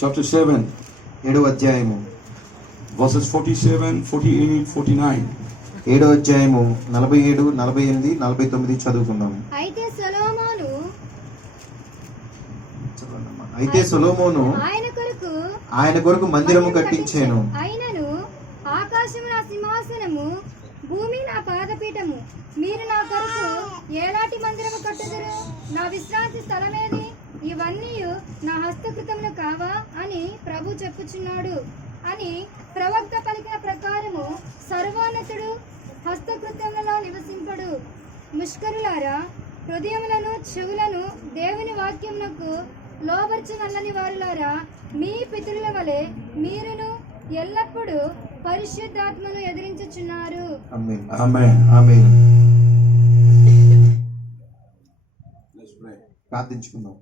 chapter 7, 7వ అధ్యాయము verses 47, 48, 49. 7వ అధ్యాయము 47, 48, 49 చదువుకుందాము. అయితే సొలొమోను ఆయన కొరకు మందిరము కట్టించెను. అయినను ఆకాశము నా సింహాసనము, భూమి నా పాదపీఠము. మీరు నా కొరకు ఏలాంటి మందిరము కట్టుదురు? నా విశ్రాంతి స్థలమేది? ఇవన్నీ నా హస్తకృతములు కావా అని ప్రభు చెప్పుచున్నాడు అని ప్రవక్త పలికిన ప్రకారము సర్వోన్నతుడు హస్తకృత్యములలో నివసింపడు. ముష్కరులారా, హృదయములను చెవులను దేవుని వాక్యమునకు లోబర్చనల్లని వారులారా, మీ పితరుల వలె మీరును ఎల్లప్పుడూ పరిశుద్ధాత్మను ఎదిరించుచున్నారు. ఆమేన్ ఆమేన్ ఆమేన్. ప్రార్థించుకుందాం.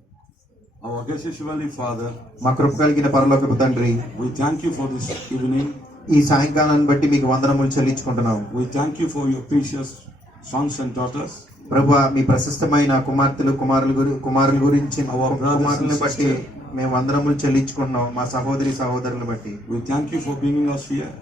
Our gracious Heavenly Father, మా కృప కలిగిన పరలోకపు తండ్రి, we thank you for this evening. ఈ సాయంకాలాన్ని బట్టి మీకు వందనములు చెల్లించుకుంటున్నాం. We thank you for your precious sons and daughters. ప్రభువా, మీ ప్రశస్తమైన కుమార్తెలు కుమారుల గురించి కుమారులను బట్టి మేము వందనములు చెల్లించుకుంటున్నాం. మా సహోదరి సహోదరులను బట్టి We thank you for bringing us here.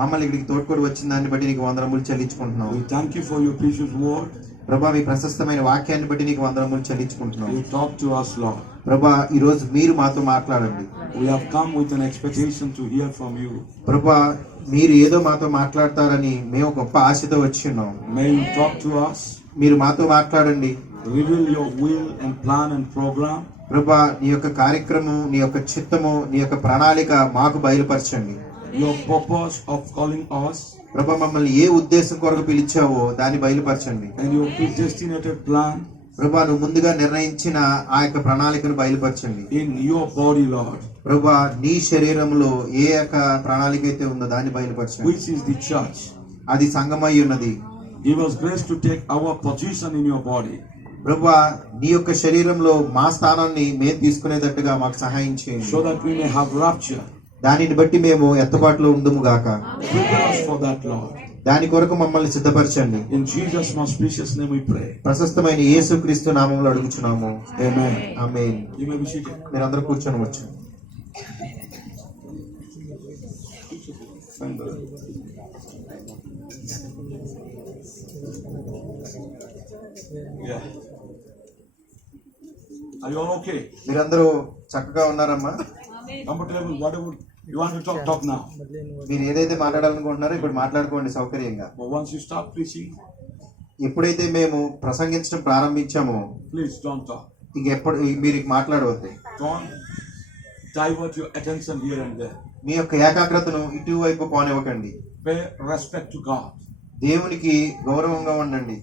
మమ్మల్ని ఇక్కడికి తోడ్కొని వచ్చిన దాన్ని బట్టి నీకు వందనములు చెల్లించుకుంటున్నాం. We thank you for your precious word. ప్రభా, మీ ప్రశస్తమైన వాక్యాన్ని బట్టి నీకు వందనములు చెల్లించుకుంటున్నాం. You talk to us, Lord. ప్రభా, ఈ రోజు మీరు మాతో మాట్లాడండి. We have come with an expectation to hear from you. ప్రభా, మీరు ఏదో మాతో మాట్లాడతారని మేము గొప్ప ఆశతో వచ్చి ఉన్నాం. May you talk to us. మీరు మాతో మాట్లాడండి. Reveal your will and plan and program. ప్రభా, నీ యొక్క కార్యక్రమం, నీ యొక్క చిత్తము, నీ యొక్క ప్రణాళిక మాకు బయలుపరచండి. Your purpose of calling us. ప్రభా, మమ్మల్ని ఏ ఉద్దేశం కొరకు పిలిచావో దాన్ని బయలుపరచండి. And your predestinated plan. ప్రభా, నువ్వు ముందుగా నిర్ణయించిన ఆ యొక్క ప్రణాళికను బయలుపరచండి. In your body, Lord. ప్రభా, నీ శరీరంలో ఏ యొక్క ప్రణాళిక అయితే ఉందో దాన్ని బయలుపరచండి. Which is the church. అది సంఘమై ఉన్నది. Give us grace to take our position in your body. ప్రభా, నీ యొక్క శరీరంలో మా స్థానాన్ని మేము తీసుకునేటట్టుగా మాకు సహాయం చేయండి. So that we may have rapture. దానిని బట్టి మేము ఎత్తబాటులో ఉండుము గాక. Prepare us for that, Lord. దాని కొరకు మమ్మల్ని సిద్ధపరచండి. In Jesus' most precious name we pray. ప్రశస్తమైన యేసుక్రీస్తు నామములో అడుగుచున్నాము. Amen. Amen. You may be seated. మీరందరూ కూర్చొనవచ్చు. Fine, brother. Yeah. Are you all okay? మీరందరూ చక్కగా ఉన్నారమ్మా? Comfortable? Whatever you want to talk now. మీరు ఏదైతే మాట్లాడాలనుకుంటున్నారో ఇప్పుడు మాట్లాడుకోండి సౌకర్యంగా. But once you start preaching, ఎప్పుడైతే మేము ప్రసంగించడం ప్రారంభించామో please don't talk. మీరు మాట్లాడవద్దు. Don't divert your attention here and there. మీ యొక్క ఏకాగ్రతను ఇటువైపు పోనివ్వకండి. Pay respect to God. దేవునికి గౌరవంగా ఉండండి.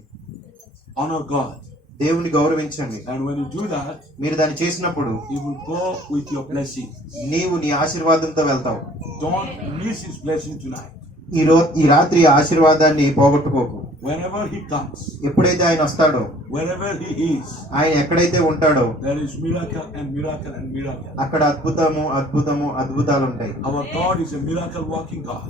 Honor God. దేవుని గౌరవించండి. And when you do that, మీరు దాన్ని చేసినప్పుడు you will go with your blessing. నీవు నీ ఆశీర్వాదంతో వెళ్తావు. Don't miss his blessing tonight. ఈ రాత్రి ఆశీర్వాదాన్ని పోగొట్టుకోకు. Whenever he comes, ఎప్పుడైతే ఆయన వస్తాడో, wherever he is, ఆయన ఎక్కడైతే ఉంటాడో there is miracle and miracle and miracle. అక్కడ అద్భుతాలు ఉంటాయి. Our God is a miracle working God.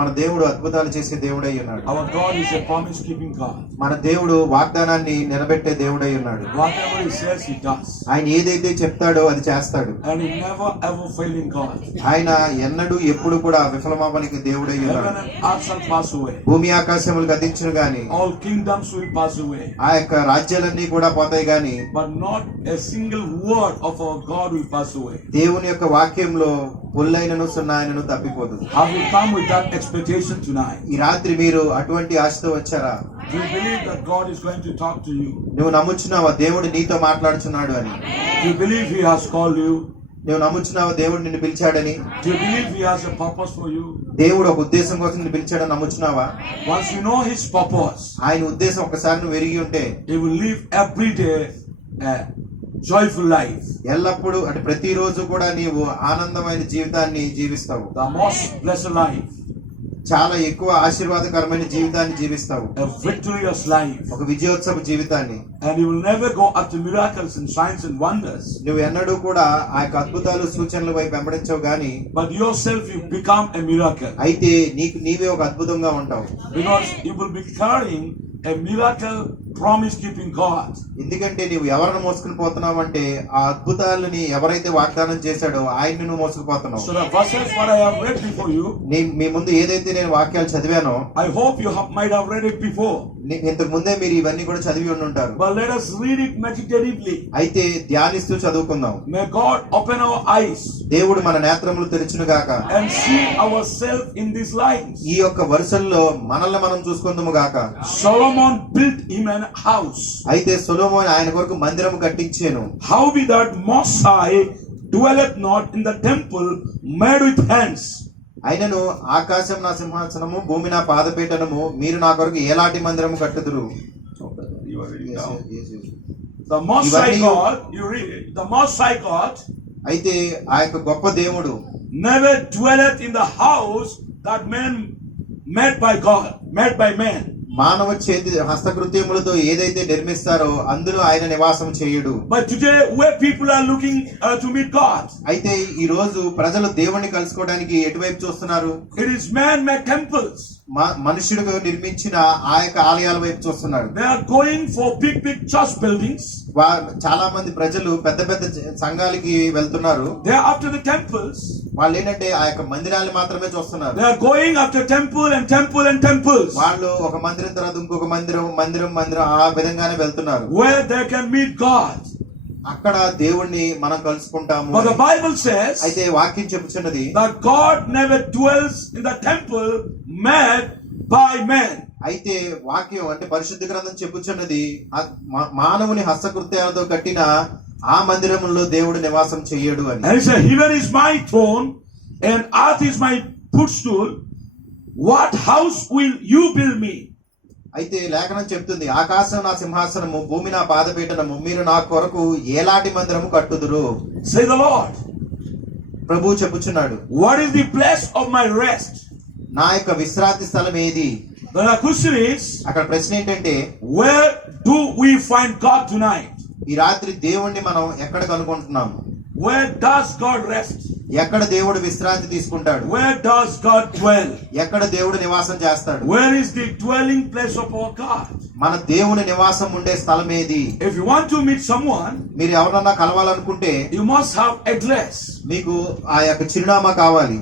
మన దేవుడు అద్భుతాలు చేసే దేవుడై ఉన్నాడు. Our God is a promise keeping God. మన దేవుడు వాగ్దానాన్ని నిలబెట్టే దేవుడై ఉన్నాడు. Whatever he says, he does. ఆయన ఏదైతే చెప్తాడో అది చేస్తాడు. And he never ever failing God. ఆయన ఎన్నడూ ఎప్పుడు కూడా విఫలమవ్వనికి దేవుడై ఉన్నాడు. Heaven and earth shall pass away. భూమి ఆకాశములు గతించును గాని, all kingdoms will pass away. ఆ యొక్క రాజ్యాలన్నీ కూడా పోతాయి గాని, but not a single word of our God will pass away. దేవుని యొక్క వాక్యంలో పొల్లైనను సున్నాయనను తప్పిపోదు. Have you come with that expectation tonight? ఈ రాత్రి మీరు అటువంటి ఆశతో వచ్చారా? Do you believe that God is going to talk to you? నువ్వు నమ్ముచున్నావా దేవుడు నీతో మాట్లాడుచున్నాడు అని? Do you believe he has called you? నువ్వు నమ్ముచున్నావా దేవుడు నిన్ను పిలిచాడని? Do you believe he has a purpose for you? దేవుడు ఒక ఉద్దేశం కోసం నిన్ను పిలిచాడని నమ్ముచున్నావా? Once you know his purpose, ఆయన ఉద్దేశం ఒకసారి నువ్వు ఎరిగి ఉంటే, he will live every day a joyful life. ఎల్లప్పుడూ అంటే ప్రతిరోజు కూడా నీవు ఆనందమైన జీవితాన్ని జీవిస్తావు. The most blessed life. చాలా ఎక్కువ ఆశీర్వాదకరమైన జీవితాన్ని జీవిస్తావు. A victorious life. ఒక విజయోత్సవ జీవితాన్ని. And you will never go after miracles and signs and wonders. నువ్వు ఎన్నడూ కూడా ఆ యొక్క అద్భుతాలు సూచనల వైపు వెంబడించవు గాని, but yourself you become a miracle. అయితే నీవే ఒక అద్భుతంగా ఉంటావు. Because you will be carrying a miracle promise keeping God. ఎందుకంటే నీవు ఎవరిని మోసుకుని పోతున్నావు అంటే ఆ అద్భుతాలని ఎవరైతే వాగ్దానం చేశాడో ఆయన్ని నువ్వు మోసుకుపోతున్నావు. So the verses what I have read before you, మీ ముందు ఏదైతే నేను వాక్యాలు చదివానో I hope you might have read it before. ఇంతకు ముందే మీరు ఇవన్నీ కూడా చదివి ఉండుంటారు. But let us read it meditatively. అయితే ధ్యానిస్తూ చదువుకుందాం. May God open our eyes దేవుడు మన నేత్రములు తెరచును గాక. and see ourselves in these lines. ఈ యొక్క వరుసల్లో మనల్ని మనం చూసుకుందాము గాక. Solomon built him an house. అయితే సొలొమోను ఆయన కొరకు మందిరం కట్టించాను. How be that Most High dwelleth not in the temple made with hands? ఆయనను ఆకాశం నా సింహాసనము, భూమి నా పాదపీఠనము, మీరు నా కొరకు ఏలాటి మందిరము కట్టుదురు. You are reading down. The Most High God, you read it. The Most High God అయితే ఆ యొక్క గొప్ప దేవుడు never dwelleth in the house that man made by God, made by man. మానవ చేతి హస్తకృత్యములతో ఏదైతే నిర్మిస్తారో అందులో ఆయన నివాసం చేయుడు. But today where people are looking to meet God, అయితే ఈ రోజు ప్రజలు దేవుణ్ణి కలుసుకోవడానికి ఎటువైపు చూస్తున్నారు? it is man-made temples. మనుషుడు నిర్మించిన ఆ యొక్క ఆలయాల వైపు చూస్తున్నారు. They are going for big church buildings. చాలా మంది ప్రజలు పెద్ద పెద్ద సంఘాలకి వెళ్తున్నారు. They are after the temples. వాళ్ళు ఏంటంటే ఆ యొక్క మందిరాన్ని మాత్రమే చూస్తున్నారు. They are going after temple and temple and temples. వాళ్ళు ఒక మందిరం తర్వాత ఇంకొక మందిరం ఆ విధంగానే వెళ్తున్నారు. Where they can meet God. అక్కడ దేవుణ్ణి మనం కలుసుకుంటాము. But the Bible says అయితే వాక్యం చెప్పుచున్నది that God never dwells in the temple made by man. అయితే వాక్యం అంటే పరిశుద్ధ గ్రంథం చెప్పుచున్నది మానవుని హస్తకృత్యాలతో కట్టిన ఆ మందిరములో దేవుడు నివాసం చెయ్యడు అని. And he said, heaven is my throne and earth is my footstool. What house will you build me? అయితే లేఖనం చెప్తుంది, ఆకాశం నా సింహాసనము, భూమి నా పాదపీఠనము, మీరు నా కొరకు ఏలాటి మందిరము కట్టుదురు. Say the Lord. ప్రభువు చెప్పుచున్నాడు. What is the place of my rest? నా యొక్క విశ్రాంతి స్థలం ఏది? The question is, అక్కడ ప్రశ్న ఏంటంటే, where do we find God tonight? ఈ రాత్రి దేవుణ్ణి మనం ఎక్కడ కనుకుంటున్నాము? Where does God rest? ఎక్కడ దేవుడు విశ్రాంతి తీసుకుంటాడు? Where does God dwell? ఎక్కడ దేవుడు నివాసం చేస్తాడు? Where is the dwelling place of our God? మన దేవుని నివాసం ఉండే స్థలం ఏది? If you want to meet someone, మీరు ఎవరన్నా కలవాలనుకుంటే you must have address. మీకు ఆ యొక్క చిరునామా కావాలి.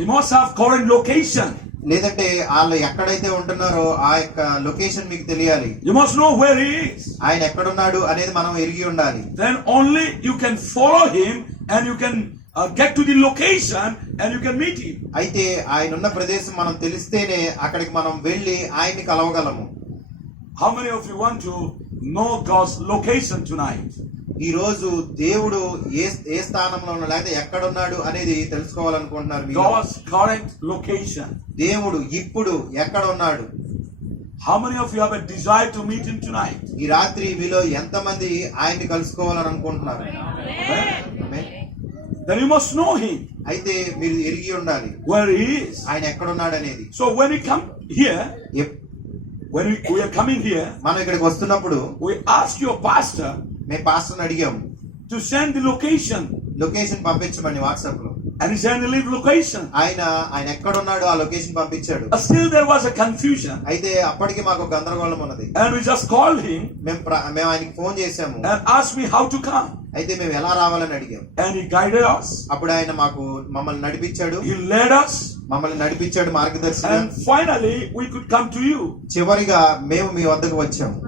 You must have current location. లేదంటే వాళ్ళు ఎక్కడైతే ఉంటున్నారో ఆ యొక్క లొకేషన్ మీకు తెలియాలి. You must know where he is. ఆయన ఎక్కడున్నాడు అనేది మనం ఎరిగి ఉండాలి. Then only you can follow him and you can get to the location and you can meet him. అయితే ఆయన ఉన్న ప్రదేశం మనం తెలిస్తేనే అక్కడికి మనం వెళ్ళి ఆయన్ని కలవగలము. How many of you want to know God's location tonight? ఈ రోజు దేవుడు ఏ స్థానంలో ఉన్నాడు లేకపోతే ఎక్కడున్నాడు అనేది తెలుసుకోవాలనుకుంటున్నారు మీరు? God's current location. దేవుడు ఇప్పుడు ఎక్కడ ఉన్నాడు? How many of you have a desire to meet him tonight? ఈ రాత్రి మీలో ఎంతమంది ఆయన్ని కలుసుకోవాలని అనుకుంటున్నారు? ఆమేన్. Then you must know him. అయితే మీరు ఎరిగి ఉండాలి Where he is. ఆయన ఎక్కడున్నాడు అనేది. So when we come here, when we are coming here, మనం ఇక్కడికి వస్తున్నప్పుడు we ask your pastor మేము పాస్టర్ని అడిగాం to send the location. Location పంపించమని వాట్సాప్ లో. And he sent the live location. ఆయన ఎక్కడున్నాడు ఆ లొకేషన్ పంపించాడు. Still there was a confusion. అయితే అప్పటికి మాకు గందరగోళం ఉన్నది. And we just called him. మేము ఆయనకి ఫోన్ చేసాము. And asked me how to come. అయితే మేము ఎలా రావాలని అడిగాం. And he guided us. అప్పుడు ఆయన మమ్మల్ని నడిపించాడు. He led us. మమ్మల్ని నడిపించాడు మార్గదర్శి. And finally we could come to you. చివరిగా మేము మీ వద్దకు వచ్చాము.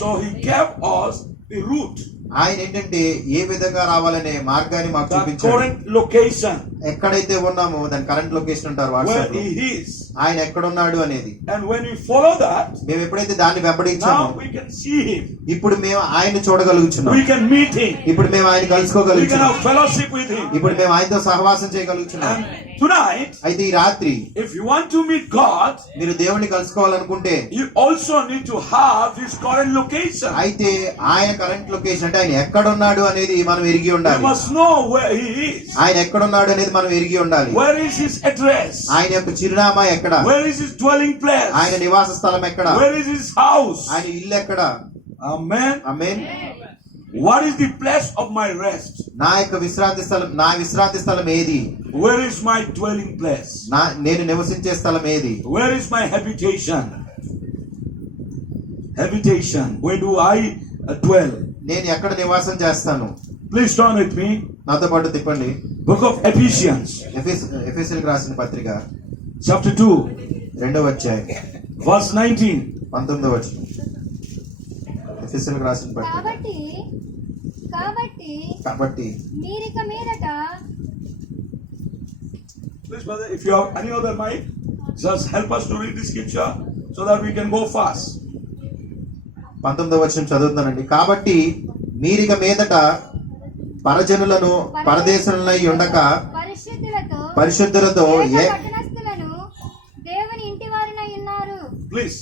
So he gave us the route. ఆయన ఏంటంటే ఏ విధంగా రావాలనే మార్గాన్ని మాకు The చూపించాడు. current location. ఎక్కడైతే ఉన్నామో దాని కరెంట్ లొకేషన్ అంటారు Where వాట్సాప్ లో. he is. ఆయన ఎక్కడున్నాడు అనేది. And when we follow that, మేము ఎప్పుడైతే దాన్ని వెంబడించామో now we can see him. ఇప్పుడు మేము ఆయన చూడగలుగుతున్నాం. We can meet him. ఇప్పుడు మేము ఆయన We can కలుసుకోగలుగుతున్నాం. have fellowship with him. ఇప్పుడు మేము ఆయనతో సహవాసం చేయగలుగుతున్నాం. And tonight, అయితే ఈ రాత్రి if you want to meet God, మీరు దేవుణ్ణి కలుసుకోవాలనుకుంటే you also need to have his current location. అయితే ఆయన కరెంట్ లొకేషన్ అంటే ఆయన ఎక్కడున్నాడు అనేది మనం ఎరిగి You ఉండాలి. must know where he is. ఆయన ఎక్కడున్నాడు అనేది మనం ఎరిగి ఉండాలి. Where is his address? ఆయన యొక్క చిరునామా ఎక్కడ? Where is his dwelling place? ఆయన నివాస స్థలం ఎక్కడ? Where is his house? ఆయన ఇల్లు ఎక్కడ? Amen. Amen. What is the place of my rest? నా విశ్రాంతి స్థలం ఏది? Where is my dwelling place? నేను నివసించే స్థలం ఏది? Where is my habitation? habitation? Where do I dwell? నేను ఎక్కడ నివాసం చేస్తాను? Please turn with me. నాతో పాటు తిప్పండి. Book of Ephesians, ఎఫెసీయులకు రాసిన పత్రిక chapter 2, 2వ అధ్యాయం verse 19. 19వ వచనం. ఎఫెసీయులకు రాసిన పత్రిక. కాబట్టి మీరిక మీదట Please, brother, if you have any other mic, just help us to read the scripture so that we can go fast. 19వ వచనం చదువుతానండి. కాబట్టి మీరిక మీదట పరజనులను పరదేశులనై ఉండక పరిశుద్ధులతో పట్టణస్థులను దేవుని ఇంటి వారినై ఉన్నారు. Please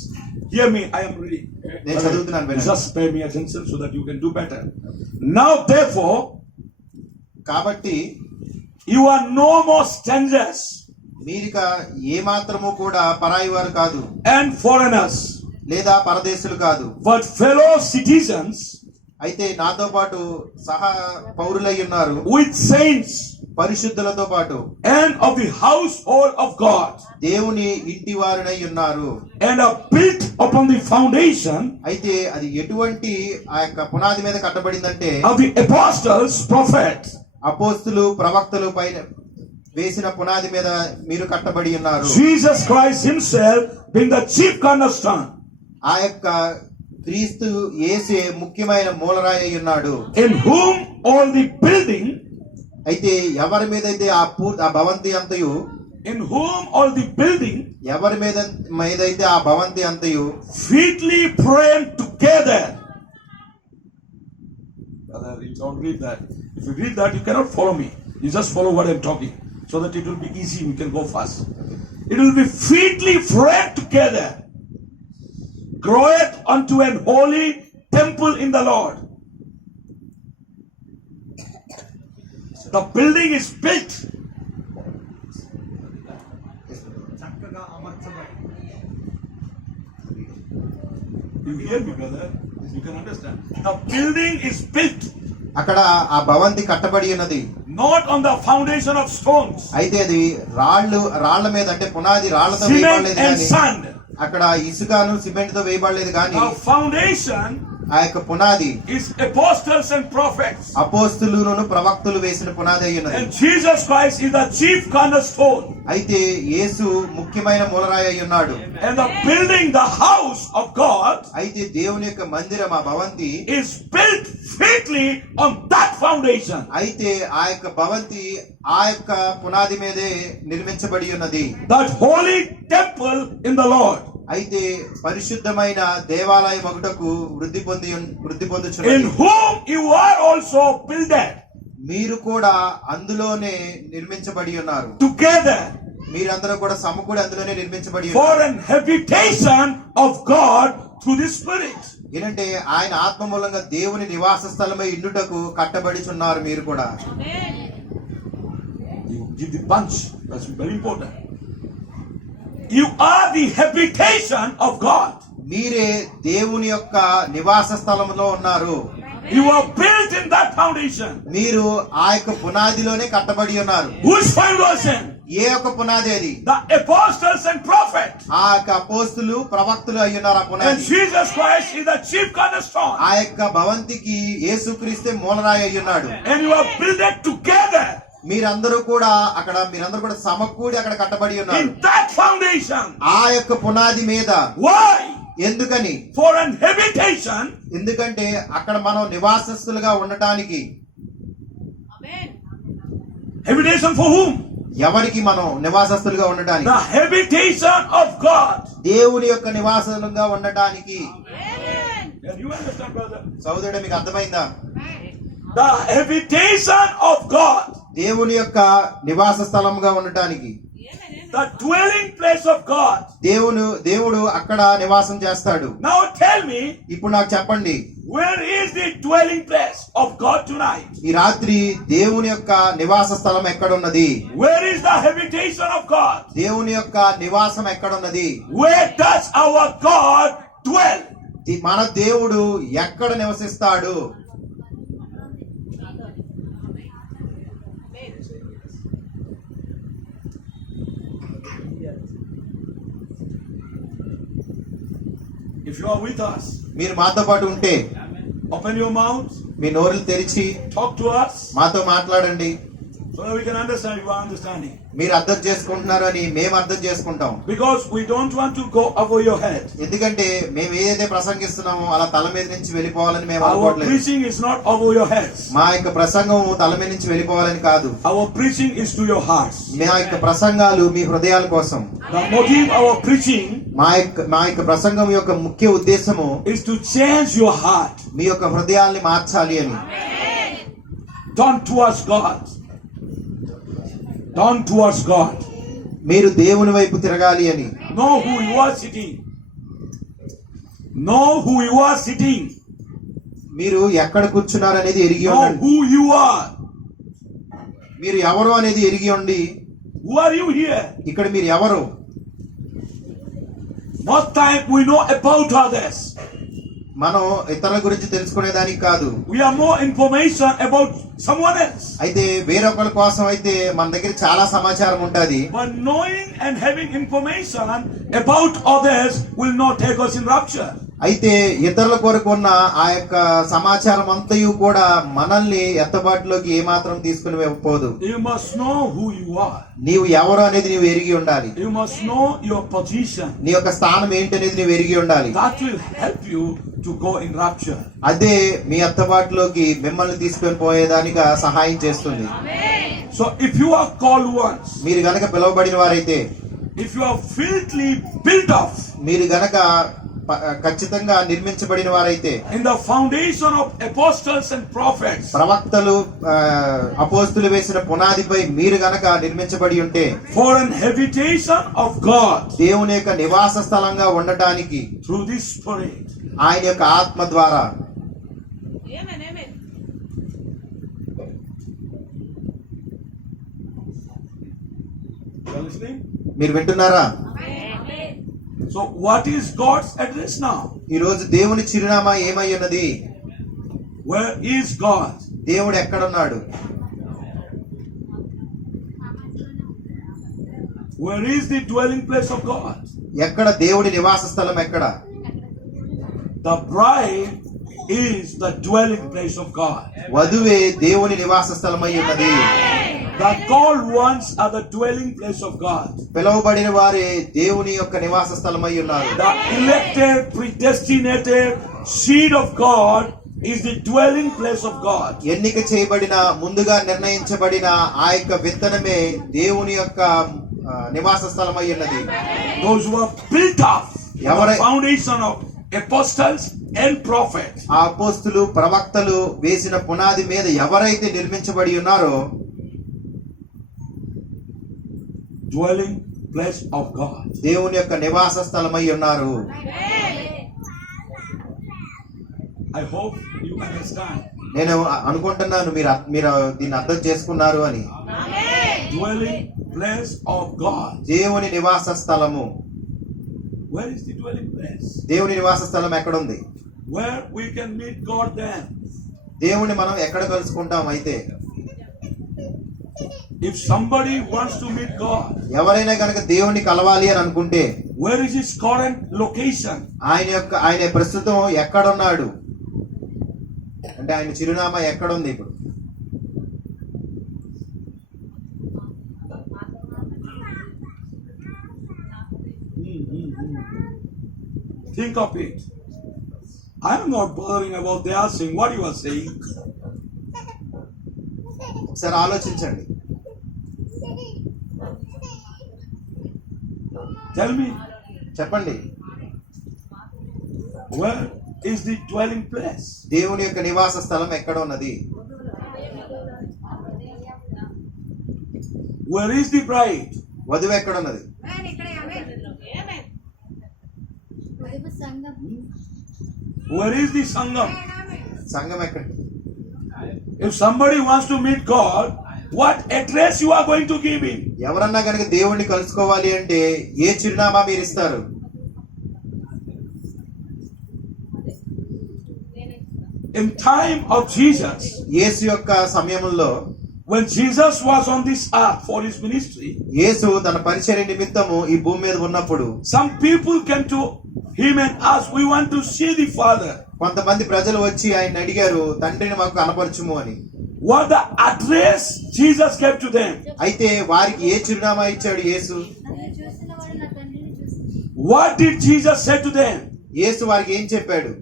hear me. I am reading. నేను చదువుతున్నాను వినండి. Just pay me attention so that you can do better. Now, therefore, కాబట్టి you are no more strangers మీరిక ఏ మాత్రము కూడా పరాయి వారు కాదు, and foreigners, లేదా పరదేశులు కాదు, but fellow citizens అయితే నాతో పాటు సహా పౌరులై ఉన్నారు, with saints పరిశుద్ధులతో పాటు, and of the household of God, దేవుని ఇంటి వారినై ఉన్నారు. and are built upon the foundation అయితే అది ఎటువంటి ఆ యొక్క పునాది మీద కట్టబడిందంటే of the apostles, prophets, అపోస్తులు ప్రవక్తలు పైన వేసిన పునాది మీద మీరు కట్టబడి ఉన్నారు. Jesus Christ himself being the chief cornerstone, ఆ యొక్క క్రీస్తు యేసే ముఖ్యమైన మూలరాయి అయి ఉన్నాడు. in whom all the building, అయితే ఎవరి మీద అయితే ఆ భవంతి అంతయు, in whom all the building ఎవరి మీదైతే ఆ భవంతి అంతయు fitly praying together. Brother, you don't read that. If you read that, you cannot follow me. You just follow what I'm talking, so that it will be easy. We can go fast. It will be fitly framed together, groweth unto an holy temple in the Lord. The building is built. You hear me, brother? You can understand. The building is built అక్కడ ఆ భవంతి కట్టబడి ఉన్నది, not on the foundation of stones, అయితే అది రాళ్ల మీద, అంటే పునాది రాళ్లతో cement వేయబడలేదు and కానీ, sand. అక్కడ ఇసుకను సిమెంట్ తో వేయబడలేదు కానీ, The foundation ఆ యొక్క పునాది is apostles and prophets, అపోస్తులును ప్రవక్తలు వేసిన పునాది అయి ఉన్నది. and Jesus Christ is the chief cornerstone, అయితే యేసు ముఖ్యమైన మూలరాయి అయి ఉన్నాడు. and the building, the house of God, అయితే దేవుని యొక్క మందిరం, ఆ భవంతి is built fitly on that foundation. అయితే ఆ యొక్క భవంతి ఆ యొక్క పునాది మీదే నిర్మించబడి ఉన్నది. That holy temple in the Lord, అయితే పరిశుద్ధమైన దేవాలయ మగుటకు వృద్ధి in పొందుచున్నది. whom you are also builded మీరు కూడా అందులోనే నిర్మించబడి ఉన్నారు. together మీరందరూ కూడా సమకూడి అందులోనే నిర్మించబడి for ఉన్నారు. an habitation of God through the Spirit. ఏంటంటే ఆయన ఆత్మ మూలంగా దేవుని నివాస స్థలమై ఇండుటకు కట్టబడిచున్నారు మీరు కూడా. You give the punch. That's very important. You are the habitation of God. మీరే దేవుని యొక్క నివాస స్థలంలో ఉన్నారు. You are built in that foundation. మీరు ఆ యొక్క పునాదిలోనే కట్టబడి ఉన్నారు. Whose foundation? ఏ యొక్క పునాది అది? The apostles and prophets. ఆ యొక్క అపోస్తులు ప్రవక్తలు అయి ఉన్నారు ఆ And పునాది. Jesus Christ is the chief cornerstone. ఆ యొక్క భవంతికి యేసుక్రీస్తే మూలరాయి అయి ఉన్నాడు. And you are built together మీరందరూ కూడా సమకూడి అక్కడ కట్టబడి ఉన్నారు. in that foundation. ఆ యొక్క పునాది మీద. Why? ఎందుకని? For an habitation. ఎందుకంటే అక్కడ మనం నివాసస్తులుగా ఉండటానికి. Habitation for whom? ఎవరికి మనం నివాసస్తులుగా ఉండటానికి? The habitation of God. దేవుని యొక్క నివాసంగా ఉండటానికి. Can you understand, brother? సహోదరుడు, మీకు అర్థమైందా? The habitation of God. దేవుని యొక్క నివాస స్థలంగా ఉండటానికి. The dwelling place of God. దేవుడు అక్కడ నివాసం చేస్తాడు. Now tell me, ఇప్పుడు నాకు చెప్పండి, where is the dwelling place of God tonight? ఈ రాత్రి దేవుని యొక్క నివాస స్థలం ఎక్కడున్నది? Where is the habitation of God? దేవుని యొక్క నివాసం ఎక్కడున్నది? Where does our God dwell? మన దేవుడు ఎక్కడ నివసిస్తాడు? If you are with us, మీరు మాతో పాటు ఉంటే Open your mouth, మీ నోరులు తెరిచి talk to us, మాతో మాట్లాడండి. so that we can understand. You are understanding. మీరు అర్థం చేసుకుంటున్నారు అని మేము అర్థం చేసుకుంటాం. Because we don't want to go over your head. ఎందుకంటే మేము ఏదైతే ప్రసంగిస్తున్నామో అలా తల మీద నుంచి వెళ్ళిపోవాలని మేము Our అనుకోవట్లేదు. preaching is not over your heads. మా యొక్క ప్రసంగం తల మీద నుంచి వెళ్ళిపోవాలని కాదు. Our preaching is to your hearts. మా యొక్క ప్రసంగాలు మీ హృదయాల కోసం. The motive of our preaching మా యొక్క ప్రసంగం యొక్క ముఖ్య ఉద్దేశము is to change your heart. మీ యొక్క హృదయాల్ని మార్చాలి అని. Turn towards God. Turn towards God. మీరు దేవుని వైపు తిరగాలి అని. Know who you are sitting. Know who you are sitting. మీరు ఎక్కడ కూర్చున్నారు అనేది ఎరిగి Know ఉండండి. who you are. మీరు ఎవరు అనేది ఎరిగి ఉండి Who are you here? ఇక్కడ మీరు ఎవరు. Most time we know about others. మనం ఇతరుల గురించి తెలుసుకునేదానికి కాదు. We have more information about someone else. అయితే వేరొకరి కోసం అయితే మన దగ్గర చాలా సమాచారం ఉంటది. But knowing and having information about others will not take us in rapture. అయితే ఇతరుల కొరకు ఉన్న ఆ యొక్క సమాచారం అంతయు కూడా మనల్ని ఎత్తబాటులోకి ఏమాత్రం తీసుకుని పోదు. You must know who you are. నీవు ఎవరు అనేది నీవు ఎరిగి ఉండాలి. You must know your position. నీ యొక్క స్థానం ఏంటి అనేది నీవు ఎరిగి ఉండాలి. That will help you to go in rapture. అదే మీ ఎత్తబాటులోకి మిమ్మల్ని తీసుకొని పోయేదానిగా సహాయం చేస్తుంది. So if you are called once, మీరు గనక పిలువబడిన వారైతే, if you are filthily built up మీరు గనక ఖచ్చితంగా నిర్మించబడిన వారైతే, in the foundation of apostles and prophets, ప్రవక్తలు అపోస్తులు వేసిన పునాదిపై మీరు గనక నిర్మించబడి ఉంటే, for an habitation of God, దేవుని యొక్క నివాస స్థలంగా ఉండటానికి through this Spirit, ఆయన యొక్క ఆత్మ ద్వారా you are listening? మీరు వింటున్నారా? So what is God's address now? ఈ రోజు దేవుని చిరునామా ఏమై ఉన్నది? Where is God? దేవుడు ఎక్కడున్నాడు? Where is the dwelling place of God? ఎక్కడ దేవుడి నివాస స్థలం ఎక్కడ? The bride is the dwelling place of God. వధువే దేవుని నివాస స్థలమై ఉన్నది. The called ones are the dwelling place of God. పిలువబడిన వారే దేవుని యొక్క నివాస స్థలమై ఉన్నారు. The elected, predestinated seed of God is the dwelling place of God. ఎన్నిక చేయబడిన, ముందుగా నిర్ణయించబడిన ఆ యొక్క విత్తనమే దేవుని యొక్క నివాస స్థలమై ఉన్నది. Those who are built up on the foundation of apostles and prophets. ఆ అపోస్తులు ప్రవక్తలు వేసిన పునాది మీద ఎవరైతే నిర్మించబడి ఉన్నారో, dwelling place of God. దేవుని యొక్క నివాస స్థలమై ఉన్నారు. I hope you understand. నేను అనుకుంటున్నాను మీరు దీన్ని అర్థం చేసుకున్నారు అని. Dwelling place of God. దేవుని నివాస స్థలము. Where is the dwelling place? దేవుని నివాస స్థలం ఎక్కడుంది? Where we can meet God then? దేవుని మనం ఎక్కడ కలుసుకుంటాం? అయితే If somebody wants to meet God, ఎవరైనా కనుక దేవుని కలవాలి అని అనుకుంటే, where is his current location? ఆయన ప్రస్తుతం ఎక్కడున్నాడు అంటే ఆయన చిరునామా ఎక్కడుంది ఇప్పుడు? Think of it. I am not bothering about they are saying what you are saying. ఒకసారి ఆలోచించండి. Tell me, చెప్పండి, where is the dwelling place? దేవుని యొక్క నివాస స్థలం ఎక్కడ ఉన్నది? Where is the bride? వధువు ఎక్కడ ఉన్నది? Where is the sangam? సంఘం ఎక్కడ? If somebody wants to meet God, what address you are going to give him? ఎవరన్నా కనుక దేవుణ్ణి కలుసుకోవాలి అంటే ఏ చిరునామా మీరు ఇస్తారు? In time of Jesus, యేసు యొక్క సమయంలో, when Jesus was on this earth for his ministry, యేసు తన పరిచర్య నిమిత్తము ఈ భూమి మీద ఉన్నప్పుడు some people came to him and asked, we want to see the Father. కొంతమంది ప్రజలు వచ్చి ఆయన అడిగారు, తండ్రిని మాకు కనపరచుము అని. What the address Jesus gave to them? అయితే వారికి ఏ చిరునామా ఇచ్చాడు యేసు? నన్ను చూసినవాడు నా తండ్రిని చూసి. What did Jesus say to them? యేసు వారికి ఏం చెప్పాడు?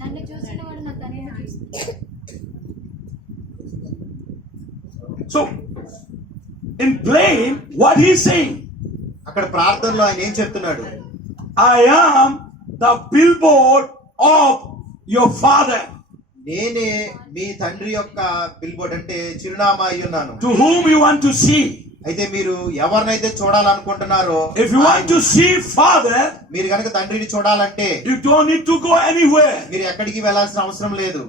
నన్ను చూసినవాడు నా తండ్రిని చూసి. So, in plain, what he's saying, అక్కడ ప్రార్థనలో ఆయన ఏం చెప్తున్నాడు? I am the billboard of your Father, నేనే మీ తండ్రి యొక్క బిల్బోర్డ్, అంటే చిరునామా అయి ఉన్నాను. to whom you want to see. అయితే మీరు ఎవరినైతే చూడాలనుకుంటున్నారో, If you want to see Father, మీరు కనుక తండ్రిని చూడాలంటే you don't need to go anywhere, మీరు ఎక్కడికి వెళ్ళాల్సిన అవసరం లేదు.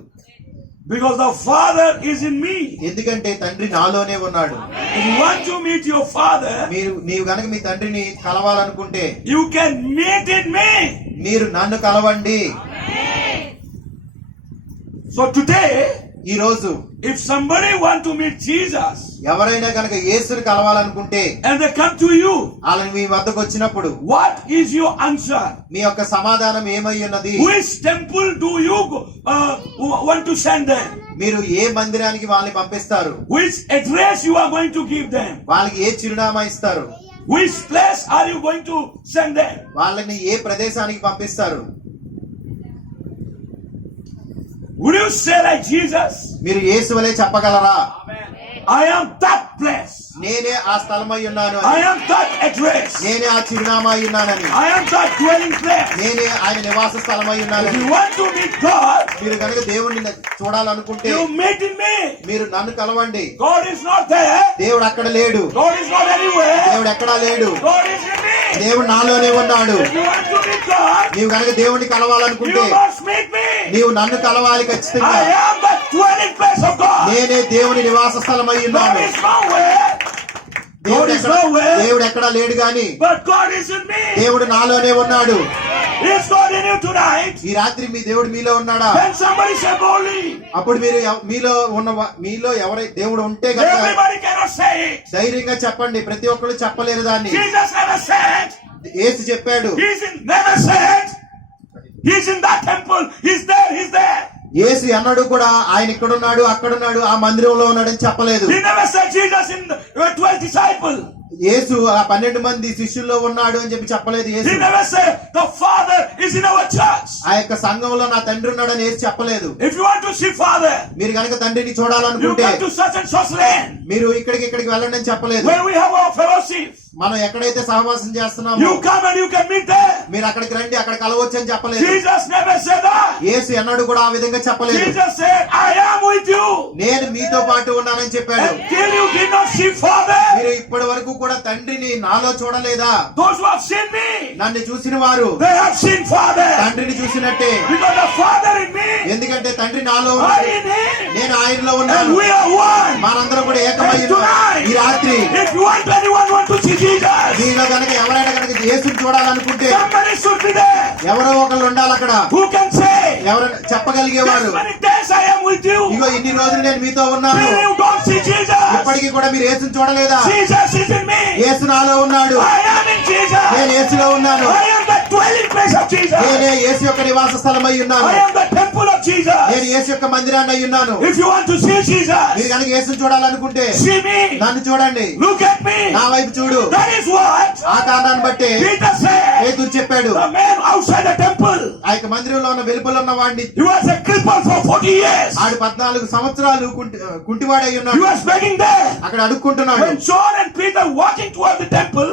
because the Father is in me. ఎందుకంటే తండ్రి నాలోనే ఉన్నాడు. If you want to meet your Father, నీవు కనుక మీ తండ్రిని కలవాలనుకుంటే you can meet in me. మీరు నన్ను కలవండి. So today, ఈ రోజు if somebody want to meet Jesus ఎవరైనా కనుక యేసుని కలవాలనుకుంటే and they come to you, వాళ్ళని మీ వద్దకు వచ్చినప్పుడు what is your answer? మీ యొక్క సమాధానం ఏమై ఉన్నది? Which temple do you want to send them? మీరు ఏ మందిరానికి వాళ్ళని పంపిస్తారు? Which address you are going to give them? వాళ్ళకి ఏ చిరునామా ఇస్తారు? Which place are you going to send them? వాళ్ళని ఏ ప్రదేశానికి పంపిస్తారు? Would you say like Jesus, మీరు యేసు వలె చెప్పగలరా? I am that place, నేనే ఆ స్థలమై ఉన్నాను I అని. am that address, నేనే ఆ చిరునామా అయి ఉన్నానని. I am that dwelling place? నేనే ఆయన నివాస స్థలమై If ఉన్నానని. you want to meet God, మీరు కనుక దేవుణ్ణి చూడాలనుకుంటే you meet in me. మీరు నన్ను కలవండి. God is not there. దేవుడు అక్కడ లేడు. God is not anywhere. దేవుడు ఎక్కడా లేడు. God is in me. దేవుడు నాలోనే ఉన్నాడు. If you want to meet God, నీవు కనుక దేవుణ్ణి you కలవాలనుకుంటే must meet me. నీవు నన్ను కలవాలి ఖచ్చితంగా. I am the dwelling place of God. నేనే దేవుని నివాస స్థలమై God ఉన్నాను. is nowhere, దేవుడు God is ఎక్కడ- nowhere. దేవుడు ఎక్కడా లేడు గాని but God is in me. దేవుడు నాలోనే ఉన్నాడు. Is God in you tonight? ఈ రాత్రి మీ దేవుడు మీలో ఉన్నాడా? Then somebody say boldly. అప్పుడు మీరు మీలో ఎవరై దేవుడు ఉంటే కనుక Everybody cannot say it. ధైర్యంగా చెప్పండి. ప్రతి ఒక్కరు చెప్పలేరు దాన్ని. Jesus never said. యేసు చెప్పాడు. Never said. He's in that temple. He's there. He's there. యేసు అన్నాడు కూడా ఆయన ఇక్కడున్నాడు, అక్కడున్నాడు, ఆ మందిరంలో ఉన్నాడని చెప్పలేదు. He never said Jesus in the 12 disciples. యేసు ఆ 12 మంది శిష్యుల్లో ఉన్నాడు అని చెప్పలేదు. యేసు He never said the Father is in our church. ఆ యొక్క సంఘంలో నా తండ్రి ఉన్నాడని యేసు చెప్పలేదు. If you want to see Father, మీరు కనుక తండ్రిని you చూడాలనుకుంటే come to such and such land మీరు ఇక్కడికి వెళ్ళండి అని చెప్పలేదు. where we have our fellowship. మనం ఎక్కడైతే సహవాసం చేస్తున్నామో You come and you can meet there. మీరు అక్కడికి రండి, అక్కడ కలవచ్చు అని చెప్పలేదు. Jesus never said that. యేసు అన్నాడు కూడా ఆ విధంగా చెప్పలేదు. Jesus said, I am with you. నేను మీతో పాటు ఉన్నానని చెప్పాడు. Until you did not see Father, మీరు ఇప్పటి వరకు కూడా తండ్రిని నాలో చూడలేదా? those who have seen me, నన్ను చూసిన వారు they have seen Father. తండ్రిని చూసినట్టే. Because the Father in me, ఎందుకంటే తండ్రి నాలో I ఉన్నాడు, in him, నేను ఆయనలో and ఉన్నాను. we are one. మనందరం కూడా ఏకమై And ఉన్నాం. tonight, ఈ రాత్రి if you anyone want to see Jesus, మీలో కనుక ఎవరైనా కనుక యేసుని చూడాలనుకుంటే somebody should be there. ఎవరో ఒకళ్ళు ఉండాలి అక్కడ. Who can say, ఎవరైనా చెప్పగలిగేవారు, this many days I am with you. ఇగో ఇన్ని రోజులు నేను మీతో ఉన్నాను, Still you don't see Jesus. ఇప్పటికీ కూడా మీరు యేసుని చూడలేదా? Jesus is in me. యేసు నాలో ఉన్నాడు, I am in Jesus. నేను యేసులో ఉన్నాను. I am the dwelling place of Jesus. నేనే యేసు యొక్క నివాస స్థలమై ఉన్నాను. I am the temple of Jesus. నేను యేసు యొక్క మందిరాన్ని అయి ఉన్నాను. If you want to see Jesus, మీరు కనుక యేసుని చూడాలనుకుంటే see me. నన్ను చూడండి, Look at me. నా వైపు చూడు. That is what ఆ కారణాన్ని బట్టే Peter said. పేతురు చెప్పాడు, The man outside the temple, ఆ యొక్క మందిరంలో ఉన్న వెలుపల ఉన్న వాడిని, he was a cripple for 40 years. ఆడు 14 సంవత్సరాలు కుంటివాడై He ఉన్నాడు. was begging there. అక్కడ అడుక్కుంటున్నాడు. When John and Peter walking toward the temple,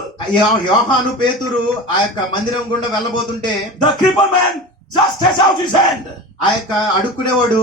యోహాను పేతురు ఆ యొక్క మందిరం గుండా వెళ్ళబోతుంటే the crippled man just stretched out his hand, ఆ యొక్క అడుక్కునేవాడు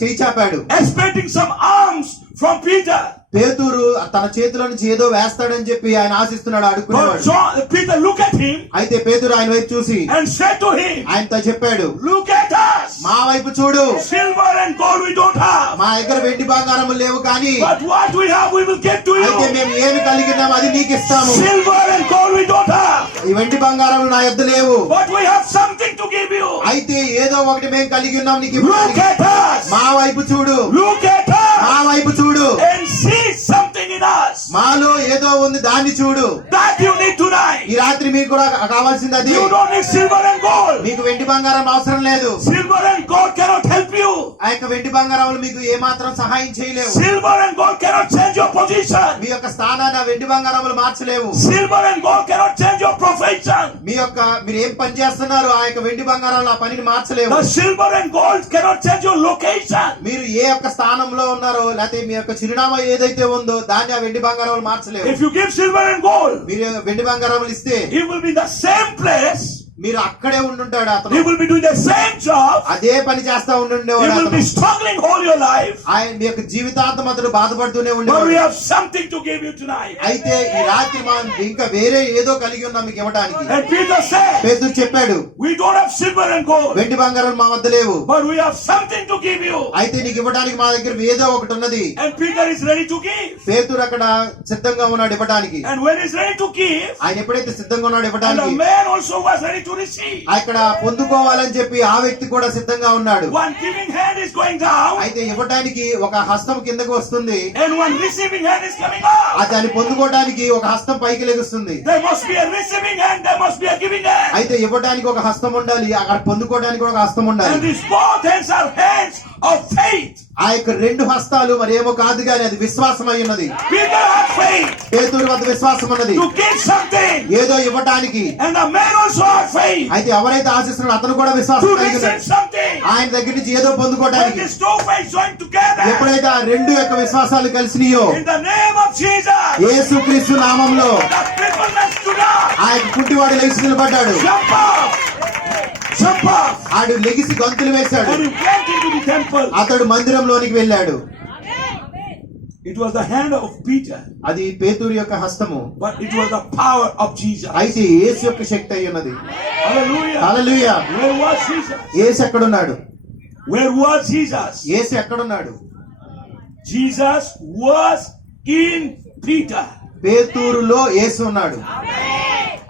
చేయి చాపాడు. expecting some alms from Peter. పేతురు తన చేతిలో నుంచి ఏదో వేస్తాడని చెప్పి ఆయన ఆశిస్తున్నాడు But అడుక్కునేవాడు. Peter looked at him అయితే పేతురు ఆయన వైపు చూసి and said to him, ఆయనతో చెప్పాడు, look at us. మా వైపు చూడు, Silver and gold we don't have, మా దగ్గర వెండి బంగారములు లేవు, కానీ but what we have we will give to అయితే you. మేము ఏమి కలిగినాం అది నీకు ఇస్తాము. Silver and gold we don't have, ఈ వెండి బంగారములు నా యొద్ద లేవు, but we have something to give you. అయితే ఏదో ఒకటి మేము కలిగి ఉన్నాం నీకు Look ఇవ్వడానికి. at us. మా వైపు చూడు, Look at మా us వైపు చూడు, and see something in us. మాలో ఏదో ఉంది దాన్ని చూడు. That you need tonight. ఈ రాత్రి మీకు కూడా కావాల్సింది అది. You don't need silver and gold. మీకు వెండి బంగారం అవసరం లేదు. Silver and gold cannot help you. ఆ యొక్క వెండి బంగారాలు మీకు ఏమాత్రం సహాయం చేయలేవు. Silver and gold cannot change your position. మీ యొక్క స్థానాన్ని ఆ వెండి బంగారములు మార్చలేవు. Silver and gold cannot change your profession. మీరు ఏం పని చేస్తున్నారు ఆ యొక్క వెండి బంగారాలు ఆ పనిని మార్చలేవు. The silver and gold cannot change your location. మీరు ఏ యొక్క స్థానంలో ఉన్నారో లేకపోతే మీ యొక్క చిరునామా ఏదైతే ఉందో దాన్ని ఆ వెండి బంగారాలు మార్చలేవు. If you give silver and gold, మీరు వెండి బంగారాలు ఇస్తే he will be in the same place. మీరు అక్కడే ఉండుంటాడు He అతను. will be doing the same job. అదే పని చేస్తా He ఉండుండేవాడు will be అతను. struggling all your life. ఆయన మీ యొక్క జీవితాంతం అతను బాధపడుతూనే But we ఉండేవాడు. have something to give you tonight. అయితే ఈ రాత్రి మనం ఇంకా వేరే ఏదో కలిగి ఉన్నాం మీకు ఇవ్వడానికి. And Peter said, పేతురు చెప్పాడు, we don't have silver and gold, వెండి బంగారం మా వద్ద లేవు, but we have something to give you. అయితే నీకు ఇవ్వడానికి మా దగ్గర ఏదో ఒకటి ఉన్నది. And Peter is ready to give. పేతురు అక్కడ సిద్ధంగా ఉన్నాడు ఇవ్వడానికి. And when he's ready to give, ఆయన ఎప్పుడైతే సిద్ధంగా ఉన్నాడు and the ఇవ్వడానికి, man also was ready to receive. అక్కడ పొందుకోవాలని చెప్పి ఆ వ్యక్తి కూడా సిద్ధంగా ఉన్నాడు. One giving hand is going down, అయితే ఇవ్వడానికి ఒక హస్తం కిందకు వస్తుంది, and one receiving hand is coming up. దాన్ని పొందుకోవడానికి ఒక హస్తం పైకి లెగుస్తుంది. There must be a receiving hand, there must be a giving hand. అయితే ఇవ్వడానికి ఒక హస్తం ఉండాలి, అక్కడ పొందుకోవడానికి ఒక హస్తం And ఉండాలి. these both hands are hands of faith. ఆ యొక్క రెండు హస్తాలు మరి ఏమో కాదు కానీ అది విశ్వాసం అయి ఉన్నది. Peter had faith పేతురు వద్ద విశ్వాసం ఉన్నది, to give something, ఏదో ఇవ్వడానికి. and the man also had faith అయితే ఎవరైతే ఆశిస్తున్నాడో అతను కూడా విశ్వాసం to కలిగి receive ఉన్నాడు, something. ఆయన దగ్గర నుంచి ఏదో When పొందుకోవడానికి. these two faiths join together, ఎప్పుడైతే ఆ రెండు యొక్క విశ్వాసాలు కలిసినాయో in the name of Jesus, యేసుక్రీస్తు నామంలో the crippleness stood up. ఆ యొక్క కుంటివాడు లెగిసి నిలబడ్డాడు. Jump up! Jump up! ఆడు లెగిసి గంతులు వేశాడు. And he went into the temple. అతడు మందిరంలోనికి వెళ్ళాడు. It was the hand of Peter, అది పేతురు యొక్క హస్తము, but it was the power of Jesus. అయితే యేసు యొక్క శక్తి అయి ఉన్నది. Hallelujah! Hallelujah. Where was Jesus? యేసు ఎక్కడున్నాడు? Where was Jesus? యేసు ఎక్కడున్నాడు? Jesus was in Peter. పేతురులో యేసు ఉన్నాడు.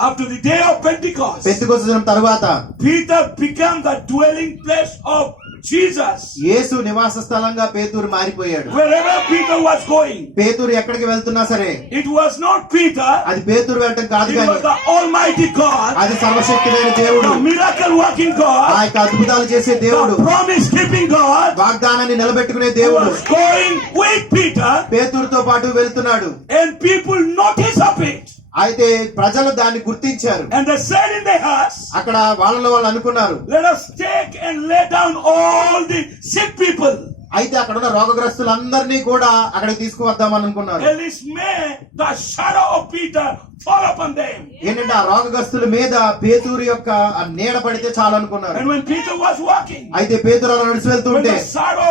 After the day of Pentecost, Pentecost దినం తరువాత Peter became the dwelling place of Jesus. యేసు నివాస స్థలంగా పేతురు మారిపోయాడు. Wherever Peter was going, పేతురు ఎక్కడికి వెళ్తున్నా సరే it was not Peter, అది పేతురు వెళ్ళటం కాదు it కానీ was the Almighty God, అది సర్వశక్తుడైన దేవుడు, the miracle working ఆ God, యొక్క అద్భుతాలు చేసే దేవుడు, the promise keeping God, వాగ్దానాన్ని నిలబెట్టుకునే who దేవుడు was going with Peter, పేతురుతో పాటు వెళ్తున్నాడు. and people noticed of it. అయితే ప్రజలు దాన్ని గుర్తించారు. And they said in their hearts, అక్కడ వాళ్ళలో వాళ్ళు అనుకున్నారు, let us take and lay down all the sick people. అయితే అక్కడ ఉన్న రోగగ్రస్తులందరినీ కూడా అక్కడికి తీసుకువద్దామని అనుకున్నారు. At least may the shadow of Peter fall upon them. ఏంటంటే ఆ రోగగ్రస్తుల మీద పేతురు యొక్క ఆ నీడ పడితే చాలు అనుకున్నారు. And when Peter was walking, అయితే పేతురు అలా నడిచి when వెళ్తుంటే the shadow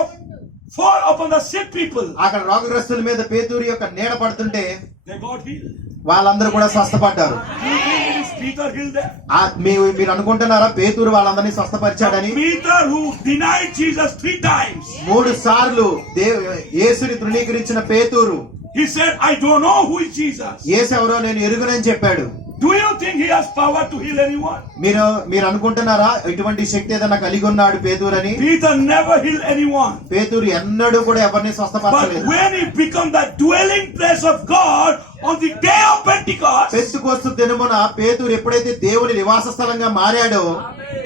fall upon the sick people, అక్కడ రోగగ్రస్తుల మీద పేతురు యొక్క నీడ పడుతుంటే they got healed. వాళ్ళందరూ కూడా స్వస్థపడ్డారు. You think it is Peter healed them? మీరు అనుకుంటున్నారా పేతురు వాళ్ళందరినీ స్వస్థపరిచాడని? Peter who denied Jesus 3 times. 3 సార్లు యేసుని తృణీకరించిన పేతురు, He said, I don't know who is Jesus. యేసు ఎవరో నేను ఎరుగనని చెప్పాడు. Do you think he has power to heal anyone? మీరు అనుకుంటున్నారా ఇటువంటి శక్తి ఏదైనా కలిగి ఉన్నాడు పేతురని? Peter never healed anyone. పేతురు ఎన్నడూ కూడా ఎవరిని But స్వస్థపరచలేదు. when he became the dwelling place of God on the day of Pentecost, Pentecost దినమున పేతురు ఎప్పుడైతే దేవుని నివాస స్థలంగా మారాడో,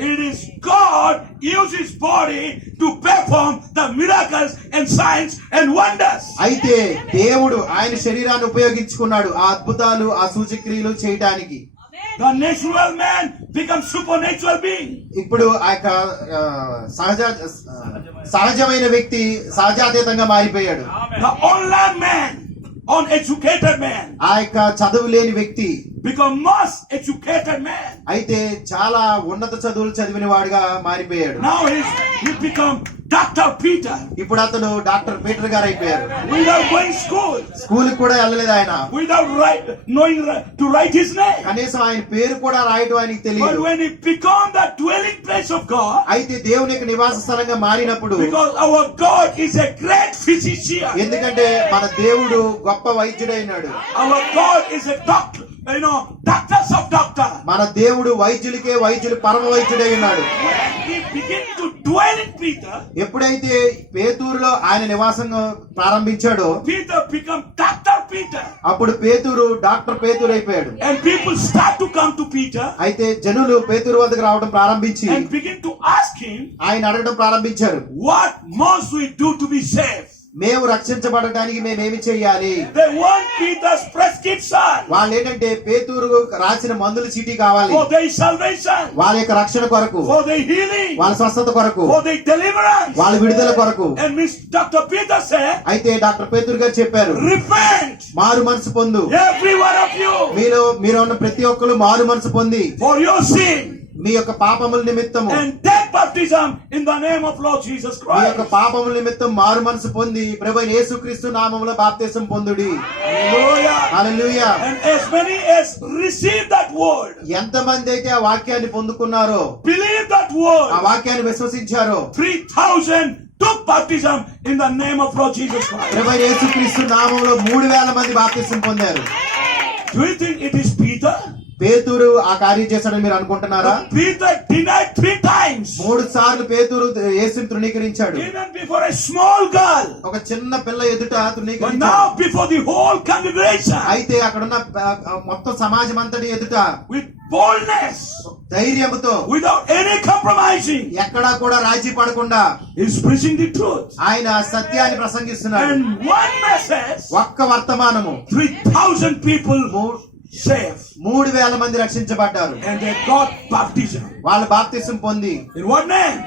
it is God used his body to perform the miracles and signs and wonders. అయితే దేవుడు ఆయన శరీరాన్ని ఉపయోగించుకున్నాడు ఆ అద్భుతాలు ఆ సూచక్రియలు చేయడానికి. The natural man becomes supernatural being. ఇప్పుడు ఆ యొక్క సహజమైన వ్యక్తి సహజాతీతంగా మారిపోయాడు. The online man, uneducated man, ఆ యొక్క చదువు లేని వ్యక్తి become most educated man. అయితే చాలా ఉన్నత చదువులు చదివిన వాడిగా మారిపోయాడు. Now he become Dr. Peter. ఇప్పుడు అతను డాక్టర్ పీటర్ గారు అయిపోయారు. Without going school, స్కూల్ కూడా వెళ్ళలేదు ఆయన. without knowing to write his name. కనీసం ఆయన పేరు కూడా రాయడం ఆయనకి But తెలియదు. when he become the dwelling place of God, అయితే దేవుని యొక్క నివాస స్థలంగా మారినప్పుడు, because our God is a great physician, ఎందుకంటే మన దేవుడు గొప్ప వైద్యుడైనాడు. our God is a doctor, doctors of doctor. మన దేవుడు వైద్యులకే వైద్యులు పరమ వైద్యుడై ఉన్నాడు. When he began to dwell in Peter, ఎప్పుడైతే పేతురులో ఆయన నివాసం ప్రారంభించాడో Peter became Dr. Peter. అప్పుడు పేతురు డాక్టర్ పేతురు అయిపోయాడు. And people start to come to Peter అయితే జనులు పేతురు వద్దకు రావడం ప్రారంభించి and begin to ask him, ఆయన అడగడం ప్రారంభించారు. what must we do to be saved? మేము రక్షించబడటానికి మేమేమి చెయ్యాలి? They want Peter's prescription వాళ్ళు ఏంటంటే పేతురు రాసిన మందుల చీటీ కావాలి, for their salvation, వాళ్ళ యొక్క రక్షణ కొరకు, for their healing, వాళ్ళ స్వస్థత కొరకు, for their deliverance. వాళ్ళ విడుదల కొరకు. And Dr. Peter said, అయితే డాక్టర్ పేతురు గారు చెప్పారు, repent, మారు మనసు పొందు. every one of you, మీరు ఉన్న ప్రతి ఒక్కరు మారు మనసు పొంది for your sin, మీ యొక్క పాపముల నిమిత్తము, and take baptism in the name of Lord Jesus మీ యొక్క Christ. పాపముల నిమిత్తం మారు మనసు పొంది ప్రభువైన యేసుక్రీస్తు నామములో బాప్తిసం పొందుడి. Hallelujah. Hallelujah. And as many as receive that word, ఎంతమంది అయితే ఆ వాక్యాన్ని పొందుకున్నారో, believe that ఆ word, వాక్యాన్ని విశ్వసించారో, 3,000 took baptism in the name of Lord Jesus Christ. ప్రభువైన యేసుక్రీస్తు నామములో 3000 మంది బాప్తిసం పొందారు. Do you think it is Peter? పేతురు ఆ కార్యం చేశాడని మీరు అనుకుంటున్నారా? Peter denied 3 times. 3 సార్లు పేతురు యేసుని తృణీకరించాడు. Even before a small girl. ఒక చిన్న పిల్ల ఎదుట But తృణీకరించాడు. now before the whole congregation. అయితే అక్కడున్న మొత్తం సమాజం అంతటి ఎదుట With boldness. ధైర్యంతో, Without any compromising. ఎక్కడా కూడా రాజీ పడకుండా He's preaching the truth. ఆయన సత్యాన్ని ప్రసంగిస్తున్నాడు. And one message. ఒక్క వర్తమానము 3,000 people saved. 3000 మంది రక్షించబడ్డారు. And they got baptism. వాళ్ళ బాప్తిసం పొంది In what name?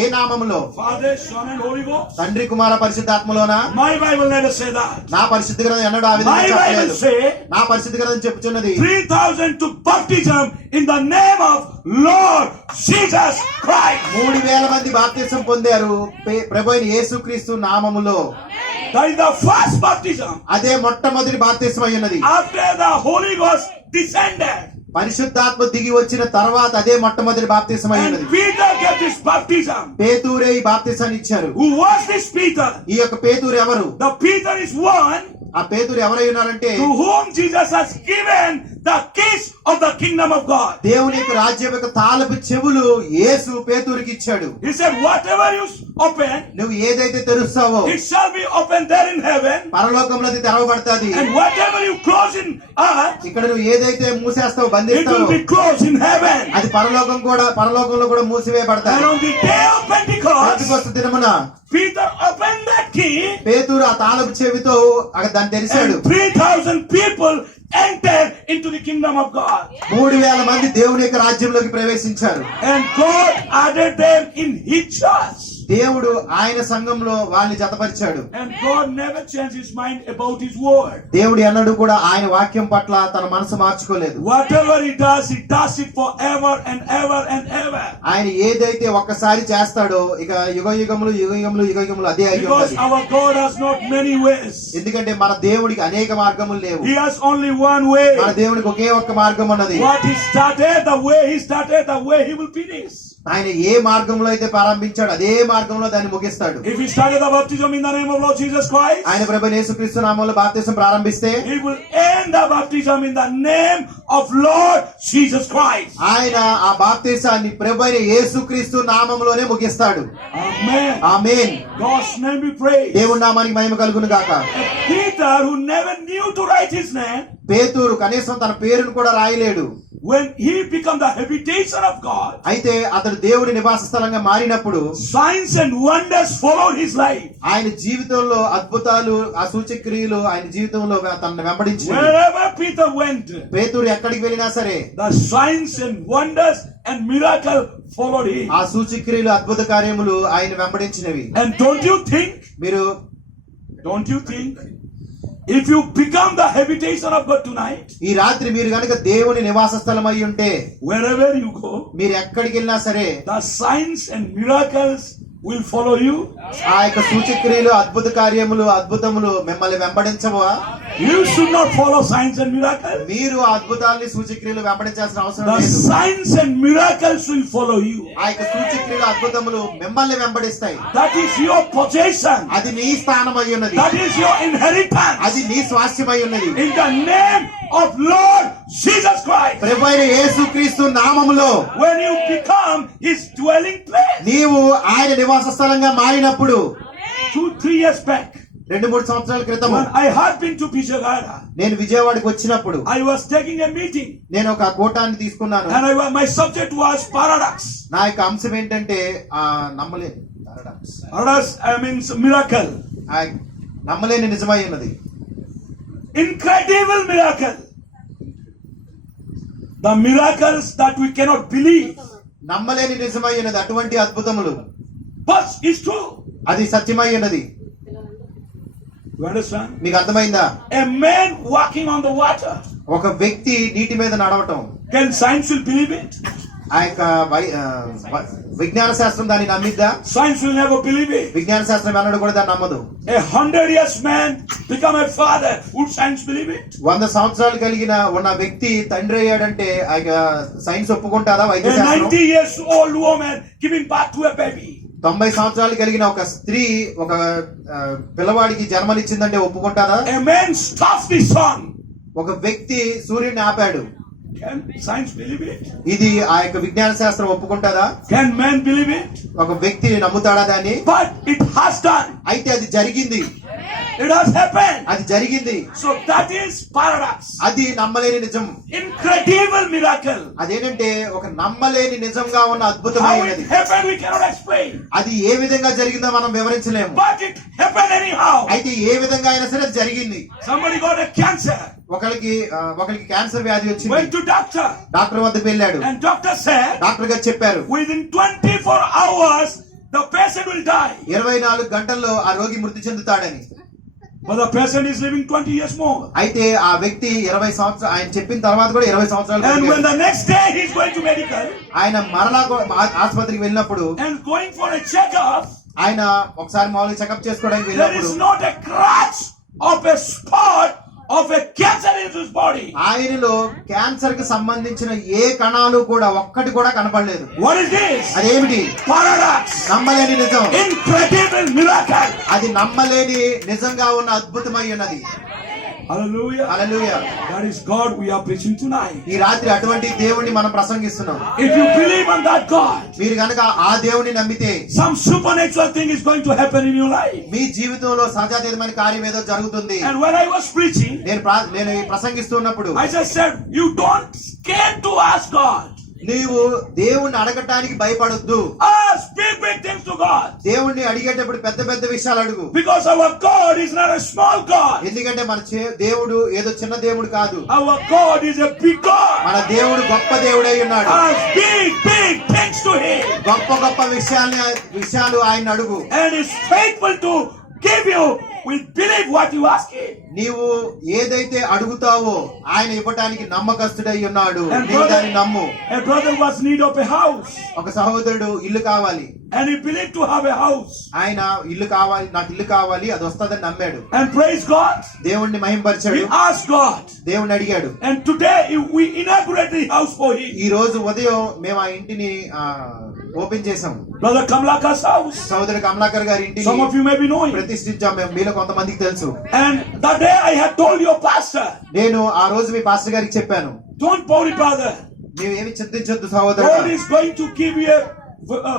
ఏ నామములో? Father, Son and Holy Ghost. తండ్రి కుమార పరిశుద్ధాత్మలోనా? My Bible never say that. నా పరిశుద్ధ గ్రంథం ఎన్నడూ ఆ విధంగా My Bible చెప్పలేదు. say నా పరిశుద్ధ గ్రంథం చెప్పుచున్నది 3,000 took baptism in the name of Lord Jesus Christ. 3000 మంది బాప్తిసం పొందారు ప్రభువైన యేసుక్రీస్తు నామములో. That is the first baptism. అదే మొట్టమొదటి బాప్తిసం అయి ఉన్నది. After the Holy Ghost descended. పరిశుద్ధాత్మ దిగి వచ్చిన తర్వాత అదే మొట్టమొదటి బాప్తిసం అయి ఉన్నది. And Peter gave this baptism. పేతురే ఈ బాప్తిసాన్ని ఇచ్చారు. Who was this Peter? ఈ యొక్క పేతురు ఎవరు? The Peter is one ఆ పేతురు ఎవరై ఉన్నారంటే, to whom Jesus has given the keys of the kingdom of God. దేవుని యొక్క రాజ్యం యొక్క తాళపు చెవులు యేసు పేతురుకి ఇచ్చాడు. He said, whatever you open, నువ్వు ఏదైతే తెరుస్తావో it shall be opened there in heaven. పరలోకంలో అది తెరవబడతాది. And whatever you close in earth, ఇక్కడ నువ్వు ఏదైతే మూసేస్తావో it will బంధిస్తావో be closed in heaven. అది పరలోకంలో కూడా మూసివేయబడతాయి. And on the day of Pentecost, Pentecost దినమున Peter opened that key, పేతురు ఆ తాళపు చెవితో దాన్ని తెరిచాడు. and 3,000 people entered into the kingdom of God. 3000 మంది దేవుని యొక్క రాజ్యంలోకి ప్రవేశించారు. And God added them in His church. దేవుడు ఆయన సంఘంలో వాళ్ళని జతపరిచాడు. And God never changed His mind about His word. దేవుడు ఎన్నడూ కూడా ఆయన వాక్యం పట్ల తన మనసు మార్చుకోలేదు. Whatever He does it forever and ever and ever. ఆయన ఏదైతే ఒక్కసారి చేస్తాడో ఇక యుగయుగములు అదే అయి Because ఉంటది. our God has not many ways. ఎందుకంటే మన దేవుడికి అనేక మార్గములు లేవు. He has only one way. మన దేవునికి ఒకే ఒక్క మార్గం ఉన్నది. What He started, the way He will finish. ఆయన ఏ మార్గంలో అయితే ప్రారంభించాడు అదే మార్గంలో దాన్ని ముగిస్తాడు. If He started the baptism in the name of Lord Jesus Christ, ఆయన ప్రభువైన యేసుక్రీస్తు నామములో బాప్తిసం ప్రారంభిస్తే He will end the baptism in the name of Lord Jesus Christ. ఆయన ఆ బాప్తిసాన్ని ప్రభువైన యేసుక్రీస్తు నామములోనే ముగిస్తాడు. Amen. Amen. God's name be praised. దేవుని నామానికి మహిమ కలుగును గాక. And Peter, who never knew to write his name, పేతురు కనీసం తన పేరును కూడా రాయలేడు. when he became the habitation of God, అయితే అతడు దేవుడి నివాస స్థలంగా మారినప్పుడు signs and wonders followed his life. ఆయన జీవితంలో అద్భుతాలు ఆ సూచక్రియలు ఆయన జీవితంలో తనను వెంబడించినవి. Wherever Peter went, పేతురు ఎక్కడికి వెళ్ళినా సరే the signs and wonders and miracle followed him. ఆ సూచక్రియలు అద్భుత కార్యములు ఆయన వెంబడించినవి. And don't you think if you become the habitation of God tonight, ఈ రాత్రి మీరు గనుక దేవుని నివాస స్థలం అయి ఉంటే wherever you go, మీరు ఎక్కడికి వెళ్ళినా సరే the signs and miracles will follow you? ఆ యొక్క సూచక్రియలు అద్భుత కార్యములు అద్భుతములు మిమ్మల్ని వెంబడించవా? You should not follow signs and miracles. మీరు అద్భుతాలని సూచక్రియలు వెంబడించాల్సిన అవసరం The లేదు. signs and miracles will follow you. ఆ యొక్క సూచక్రియలు అద్భుతములు మిమ్మల్ని వెంబడిస్తాయి. That is your possession. అది నీ స్థానం అయి ఉన్నది. That is your inheritance. అది నీ స్వాస్థ్యమై ఉన్నది. In the name of Lord Jesus Christ. ప్రభువైన యేసుక్రీస్తు నామములో When you become His dwelling place. నీవు ఆయన నివాస స్థలంగా మారినప్పుడు 2-3 years back, 2-3 సంవత్సరాల క్రితం when I had been to Bijagara, నేను విజయవాడకి వచ్చినప్పుడు I was taking a meeting, నేను ఒక కూటాన్ని తీసుకున్నాను. and my subject was paradox. నా యొక్క అంశం ఏంటంటే నమ్మలేని paradox. Paradox means miracle. ఆ నమ్మలేని నిజమై ఉన్నది. Incredible miracle. The miracles that we cannot believe. నమ్మలేని నిజమై ఉన్నది అటువంటి అద్భుతములు. But it's true. అది సత్యమై ఉన్నది. You understand? మీకు అర్థమైందా? A man walking on the water. ఒక వ్యక్తి నీటి మీద నడవటం, Can science will believe it? ఆ యొక్క విజ్ఞాన శాస్త్రం దాన్ని నమ్మిద్దా? Science will never believe it. విజ్ఞాన శాస్త్రం అన్నాడు కూడా దాన్ని నమ్మదు. 100 years man become a father. Would science believe it? 100 సంవత్సరాలు కలిగిన ఉన్న వ్యక్తి తండ్రి అయ్యాడంటే ఆ యొక్క సైన్స్ ఒప్పుకుంటారా? వైద్య A శాస్త్రం 90 years old woman giving birth to a baby. 90 సంవత్సరాలు కలిగిన ఒక స్త్రీ ఒక పిల్లవాడికి జన్మనిచ్చిందంటే ఒప్పుకుంటారా? A man stops the sun. ఒక వ్యక్తి సూర్యుడిని ఆపాడు. Can science believe it? ఇది ఆ యొక్క విజ్ఞాన శాస్త్రం ఒప్పుకుంటారా? Can man believe it? ఒక వ్యక్తి నమ్ముతాడా దాన్ని? But it has done. అయితే అది జరిగింది. It has happened. అది జరిగింది. So that is paradox. అది నమ్మలేని నిజం. Incredible miracle. అదేంటంటే ఒక నమ్మలేని నిజంగా ఉన్న How అద్భుతమైనది. it happened we cannot explain. అది ఏ విధంగా జరిగిందో మనం వివరించలేము. But it happened anyhow. అయితే ఏ విధంగా అయినా సరే అది జరిగింది. Somebody got a cancer. ఒకరికి క్యాన్సర్ వ్యాధి వచ్చింది. Went to doctor. డాక్టర్ వద్దకు వెళ్ళాడు. And doctor said డాక్టర్ గారు చెప్పారు within 24 hours the patient will die. 24 గంటల్లో ఆ రోగి మృతి చెందుతాడని. But the patient is living 20 years more. అయితే ఆ వ్యక్తి 20 సంవత్సరాలు ఆయన చెప్పిన తర్వాత కూడా 20 సంవత్సరాలు And when బతికాడు. the next day he is going to medical ఆయన మరలా ఆసుపత్రికి వెళ్ళినప్పుడు and going for a checkup, ఆయన ఒకసారి మామూలుగా చెకప్ చేసుకోవడానికి there వెళ్ళినప్పుడు is not a scratch of a spot of a cancer in his body. ఆయనలో క్యాన్సర్ కి సంబంధించిన ఏ కణాలు కూడా ఒక్కటి కూడా కనపడలేదు. What is this? అదేమిటి? Paradox. నమ్మలేని నిజం. Incredible miracle. అది నమ్మలేని నిజంగా ఉన్న అద్భుతమై ఉన్నది. Hallelujah. Hallelujah. That is God we are preaching tonight. ఈ రాత్రి అటువంటి దేవుణ్ణి మనం ప్రసంగిస్తున్నాం. If you believe on that God, మీరు గనక ఆ దేవుణ్ణి నమ్మితే some supernatural thing is going to happen in your life. మీ జీవితంలో సహజాతీతమైన కార్యం ఏదో జరుగుతుంది. And when I was preaching, నేను ఈ ప్రసంగిస్తున్నప్పుడు I just said, you don't scared to ask God. నీవు దేవుణ్ణి అడగటానికి భయపడొద్దు. Ask big things to God. దేవుణ్ణి అడిగేటప్పుడు పెద్ద పెద్ద విషయాలు అడుగు. Because our God is not a small God. ఎందుకంటే మన దేవుడు ఏదో చిన్న దేవుడు కాదు. Our God is a big God. మన దేవుడు గొప్ప దేవుడై ఉన్నాడు. Ask big things to Him. గొప్ప గొప్ప విషయాలు ఆయన అడుగు. And is faithful to give you with believe what you ask Him. నీవు ఏదైతే అడుగుతావో ఆయన ఇవ్వటానికి నమ్మకస్తుడై ఉన్నాడు. And నీవు దాన్ని నమ్ము. a brother was in need of a house. ఒక సహోదరుడు ఇల్లు కావాలి. And he believed to have a house. ఆయన ఇల్లు కావాలి, నాకు ఇల్లు కావాలి, అది వస్తుందని నమ్మాడు. And praise God. దేవుణ్ణి మహింపరిచాడు. He asked God. దేవుణ్ణి అడిగాడు. And today we inaugurate the house for him. ఈ రోజు ఉదయం మేము ఆ ఇంటిని ఓపెన్ చేసాం. Brother Kamlaka's house. సోదరుడు కమలాకర్ గారి ఇంటిని Some of you may be knowing. ప్రతిష్ఠించాం మేము. మీలో కొంతమందికి తెలుసు. And that day I had told your pastor, నేను ఆ రోజు మీ పాస్టర్ గారికి చెప్పాను, don't worry brother. నీవేమి చింతించొద్దు God సహోదరుడు. is going to give you a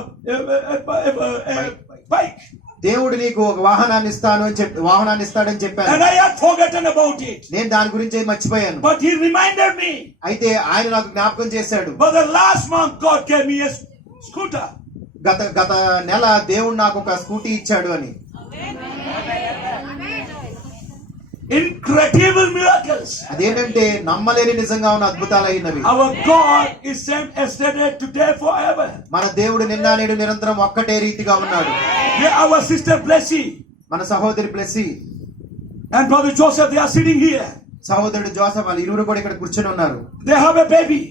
bike. దేవుడు నీకు ఒక వాహనాన్ని ఇస్తాడని చెప్పాను. And I had forgotten about it. నేను దాని గురించి మర్చిపోయాను. But he reminded me. అయితే ఆయన నాకు జ్ఞాపకం చేశాడు. But the last month God gave me a scooter. గత నెల దేవుడు నాకు ఒక స్కూటీ ఇచ్చాడు అని. Incredible miracles. అదేంటంటే నమ్మలేని నిజంగా ఉన్న అద్భుతాలు అయినవి. Our God is same yesterday, today, forever. మన దేవుడు నిన్న నేడు నిరంతరం ఒక్కటే రీతిగా ఉన్నాడు. Our sister Blessy మన సహోదరి Blessy and brother Joseph, they are sitting here. సహోదరుడు జోసెఫ్ వాళ్ళు ఇరువురు కూడా ఇక్కడ కూర్చొని ఉన్నారు. They have a baby.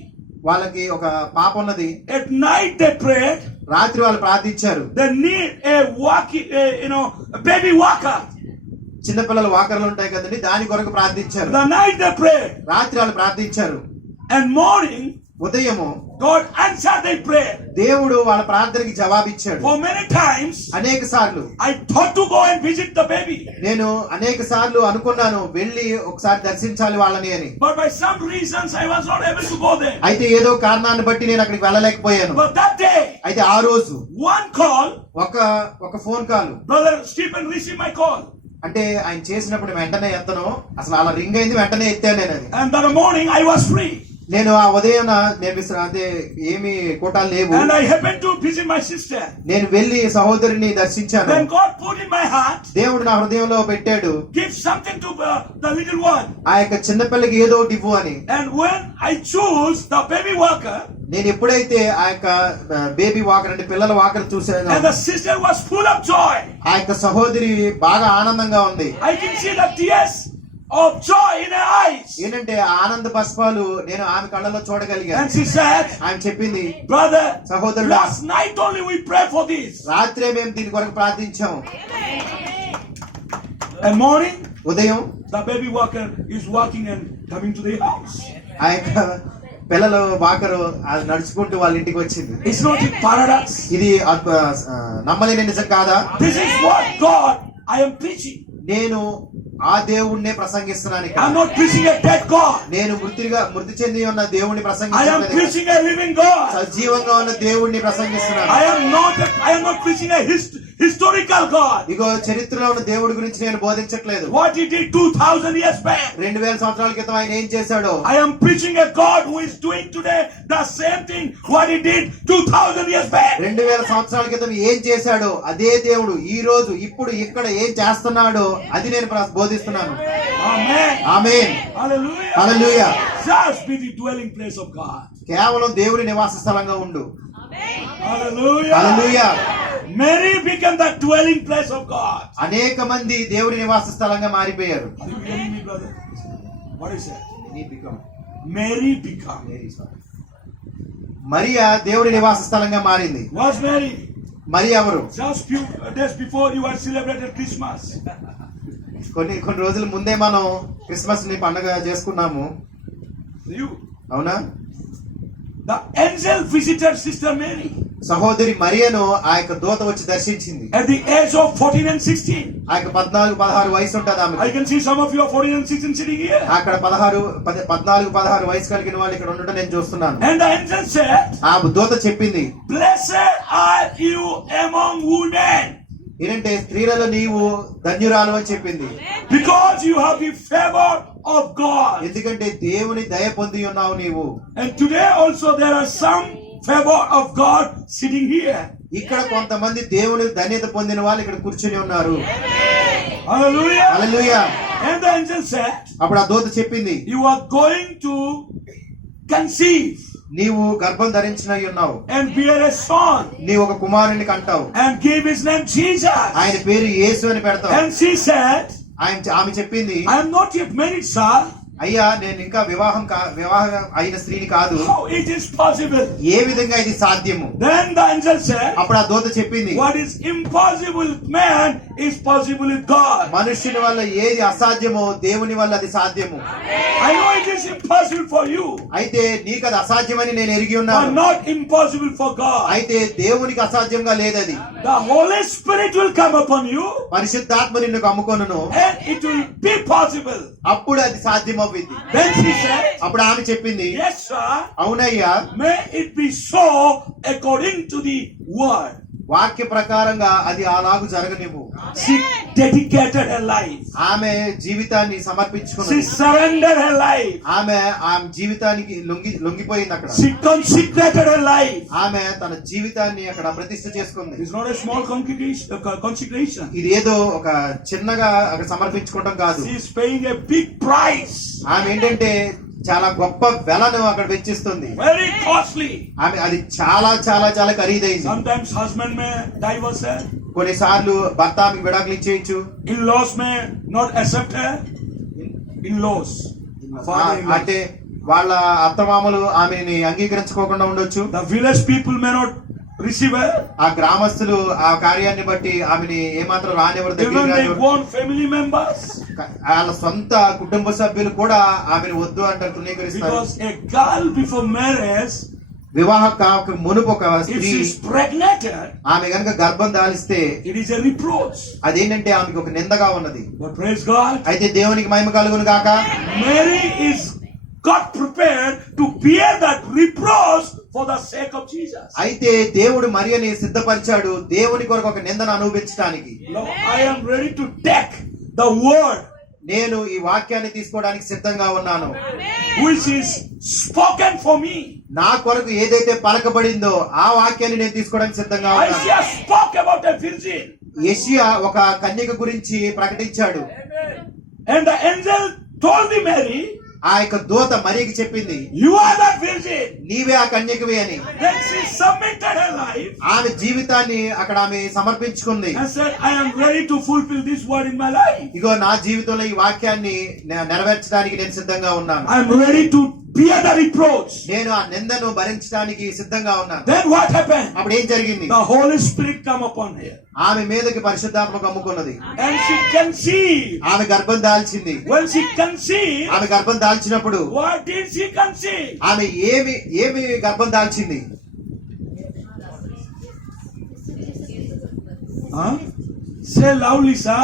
వాళ్ళకి ఒక పాప ఉన్నది. At night they prayed. రాత్రి వాళ్ళు ప్రార్థించారు. They need a baby walker. చిన్నపిల్లల వాకర్లు ఉంటాయి కదండి, దాని కొరకు ప్రార్థించారు. The night they prayed. రాత్రి వాళ్ళు ప్రార్థించారు. And morning, ఉదయము God answered their prayer. దేవుడు వాళ్ళ ప్రార్థనకి జవాబిచ్చాడు. For many times, అనేక సార్లు I thought to go and visit the baby. నేను అనేక సార్లు అనుకున్నాను వెళ్ళి ఒకసారి దర్శించాలి వాళ్ళని అని. But by some reasons, I was not able to go there. అయితే ఏదో కారణాన్ని బట్టి నేను అక్కడికి వెళ్ళలేకపోయాను. But that day, అయితే ఆ రోజు one call, ఒక phone call, Brother Stephen received my call. అంటే ఆయన చేసినప్పుడు వెంటనే ఎత్తను, అసలు అలా రింగ్ అయింది, వెంటనే ఎత్తాను నేను అది. And that morning, I was free. నేను ఆ ఉదయం నేను అదే ఏమి కోటాలు లేవు. And I happened to visit my sister. నేను వెళ్ళి సహోదరిని దర్శించాను. Then God put in my heart, దేవుడు నా హృదయంలో పెట్టాడు, give something to the little one. ఆ యొక్క చిన్నపిల్లకి ఏదో ఒకటి ఇవ్వు అని. And when I choose the baby walker, నేను ఎప్పుడైతే ఆ యొక్క బేబీ వాకర్ అంటే పిల్లల వాకర్ చూసాను, and the sister was full of joy, ఆ యొక్క సహోదరి బాగా ఆనందంగా ఉంది. I can see the tears of joy in her eyes. ఏంటంటే ఆనంద బాష్పాలు నేను ఆమె కళ్ళలో చూడగలిగాను. And she said, ఆమె చెప్పింది, brother, సహోదరుడా, last night only we prayed for this. రాత్రే మేము దీని కొరకు ప్రార్థించాం. And morning, ఉదయం the baby walker is walking and coming to the house. ఆ యొక్క పిల్లల వాకరు అది నడుచుకుంటూ వాళ్ళ ఇంటికి వచ్చింది. It's not a paradox. ఇది నమ్మలేని నిజం కాదా? This is what God I am preaching. నేను ఆ దేవుణ్ణే ప్రసంగిస్తున్నాను ఇక్కడ. I'm not preaching a dead God. నేను మృతి చెంది ఉన్న దేవుణ్ణి I am ప్రసంగించలేదు. preaching a living God. సజీవంగా ఉన్న దేవుణ్ణి ప్రసంగిస్తున్నాను. I am not preaching a historical God. ఇగో చరిత్రలో ఉన్న దేవుడి గురించి నేను బోధించట్లేదు. What he did 2000 years back. 2000 సంవత్సరాల క్రితం ఆయన ఏం చేశాడో. I am preaching a God who is doing today the same thing what he did 2000 years back. 2000 సంవత్సరాల క్రితం ఏం చేశాడో అదే దేవుడు ఈ రోజు ఇప్పుడు ఇక్కడ ఏం చేస్తున్నాడో అది నేను బోధిస్తున్నాను. Amen. Amen. Hallelujah. Hallelujah. Just be the dwelling place of God. కేవలం దేవుడి నివాస స్థలంగా ఉండు. Hallelujah. Hallelujah. Mary became the dwelling place of God. అనేక మంది దేవుడి నివాస స్థలంగా మారిపోయారు. Are you hearing me, brother? What is that? Mary become. Mariya దేవుడి నివాస స్థలంగా మారింది. Was Mary? మరి ఎవరు? Just few days before you had celebrated Christmas. కొన్ని రోజుల ముందే మనం క్రిస్మస్ ని పండుగ చేసుకున్నాము. You. అవునా? The angel visited Sister Mary. సహోదరి మరియను ఆ యొక్క దూత వచ్చి దర్శించింది. At the age of 14 and 16. ఆ యొక్క 14-16 వయసు ఉంటుంది ఆమె. I can see some of you are 14 and 16 sitting here. అక్కడ 14-16 వయసు కలిగిన వాళ్ళు ఇక్కడ ఉండటం నేను చూస్తున్నాను. And the angel said, ఆ దూత చెప్పింది, blessed are you among women. ఏంటంటే స్త్రీలలో నీవు ధన్యురాలు అని చెప్పింది. Because you have the favor of God. ఎందుకంటే దేవుని దయ పొంది ఉన్నావు నీవు. And today also there are some favor of God sitting here. ఇక్కడ కొంతమంది దేవుని ధన్యత పొందిన వాళ్ళు ఇక్కడ కూర్చొని ఉన్నారు. Hallelujah. Hallelujah. And the angel said, అప్పుడు ఆ దూత చెప్పింది, you are going to conceive నీవు గర్భం ధరించిన ఉన్నావు, and bear a son నీవు ఒక కుమారుని కంటావు, and give his name Jesus. ఆయన పేరు యేసు అని పెడతావు. And she said, ఆమె చెప్పింది, I am not yet married, sir. అయ్యా నేను ఇంకా వివాహం అయిన స్త్రీని కాదు. How it is possible? ఏ విధంగా ఇది సాధ్యము? Then the angel said, అప్పుడు ఆ దూత చెప్పింది, what is impossible with man is possible with God. మనుష్యుని వల్ల ఏది అసాధ్యమో దేవుని వల్ల అది సాధ్యము. I know it is impossible for you, అయితే నీకు అది అసాధ్యమని నేను ఎరిగి but ఉన్నాను. not impossible for God. అయితే దేవునికి అసాధ్యంగా లేదది. The Holy Spirit will come upon you, పరిశుద్ధాత్మ నిన్ను కమ్ముకొనును, and it will be possible. అప్పుడు అది సాధ్యమవుతుంది. Then she said, అప్పుడు ఆమె చెప్పింది, yes, sir. అవునయ్యా, May it be so according to the word. వాక్య ప్రకారంగా అది అలాగు జరగనివ్వు. She dedicated her life. ఆమె జీవితాన్ని She సమర్పించుకున్నది. surrendered her life. ఆమె జీవితానికి లొంగిపోయింది. అక్కడ She consecrated her life. ఆమె తన జీవితాన్ని అక్కడ ప్రతిష్ఠ చేసుకుంది. It's not a small consecration. ఇది ఏదో ఒక చిన్నగా అక్కడ సమర్పించుకోవడం కాదు. She is paying a big price. ఆమె ఏంటంటే చాలా గొప్ప వెలను అక్కడ వెచ్చిస్తుంది. Very costly. ఆమె అది చాలా చాలా చాలా ఖరీదైంది. Sometimes husband may divorce her. కొన్నిసార్లు భర్త ఆమెకు విడాకులు ఇచ్చేయచ్చు. In-laws may not accept her. In-laws. Father-in-laws. అంటే వాళ్ళ అత్తమామలు ఆమెని అంగీకరించుకోకుండా ఉండొచ్చు. The village people may not receiver. ఆ గ్రామస్తులు ఆ కార్యాన్ని బట్టి ఆమెని ఏమాత్రం రానివ్వరు, దగ్గరికి Even their రానివ్వరు. own family members. వాళ్ళ సొంత కుటుంబ సభ్యులు కూడా ఆమెను వద్దు అంటారు, తృణీకరిస్తారు. Because a girl before marriage, వివాహ కాక మునుపు ఒక if స్త్రీ she is pregnant, ఆమె గనుక గర్భం దాలిస్తే it is a reproach. అదేంటంటే ఆమెకి ఒక నిందగా ఉన్నది. But praise God, అయితే దేవునికి మహిమ కలుగును గాక. Mary is got prepared to bear that reproach for the sake of Jesus. అయితే దేవుడు మరియని సిద్ధపరిచాడు దేవుని కొరకు ఒక నిందను అనుభవించడానికి. Now I am ready to take the word నేను ఈ వాక్యాన్ని తీసుకోవడానికి సిద్ధంగా ఉన్నాను. which is spoken for me. నా కొరకు ఏదైతే పలకబడిందో ఆ వాక్యాన్ని నేను తీసుకోవడానికి సిద్ధంగా ఉన్నాను. Isaiah spoke about a virgin, యెషయా ఒక కన్యక గురించి ప్రకటించాడు. and the angel told the Mary, ఆ యొక్క దూత మరియకి చెప్పింది, you are that virgin. నీవే ఆ కన్యకవి అని. Then she submitted her life ఆమె జీవితాన్ని అక్కడ ఆమె సమర్పించుకుంది. and said, I am ready to fulfill this word in my life. ఇగో నా జీవితంలో ఈ వాక్యాన్ని నెరవేర్చడానికి నేను సిద్ధంగా ఉన్నాను. I am ready to bear the reproach. నేను ఆ నిందను భరించడానికి సిద్ధంగా ఉన్నాను. Then what happened? అప్పుడు ఏం జరిగింది? The Holy Spirit come upon her, ఆమె మీదకి పరిశుద్ధాత్మ కమ్ముకున్నది. and she conceived. ఆమె గర్భం దాల్చింది. When she conceived, ఆమె గర్భం దాల్చినప్పుడు what did she conceive? ఆమె ఏమి గర్భం దాల్చింది? Huh? Say loudly, sir.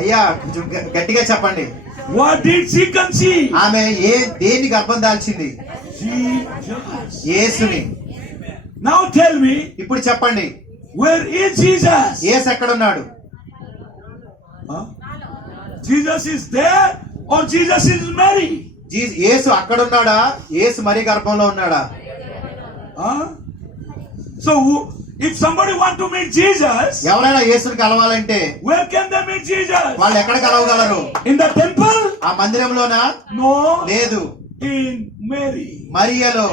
అయ్యా కొంచెం గట్టిగా చెప్పండి. What did she conceive? ఆమె దేని గర్భం దాల్చింది? Jesus. యేసుని. Now tell me, ఇప్పుడు చెప్పండి, where is Jesus? యేసు ఎక్కడున్నాడు? Huh? Jesus is there or Jesus is Mary? యేసు అక్కడున్నాడా? యేసు మరి గర్భంలో ఉన్నాడా? Huh? So if somebody want to meet Jesus, ఎవరైనా యేసుని కలవాలంటే where can they meet Jesus? వాళ్ళు ఎక్కడ కలవగలరు? In the temple? ఆ మందిరంలోనా? No. లేదు, In Mary. మరియలో.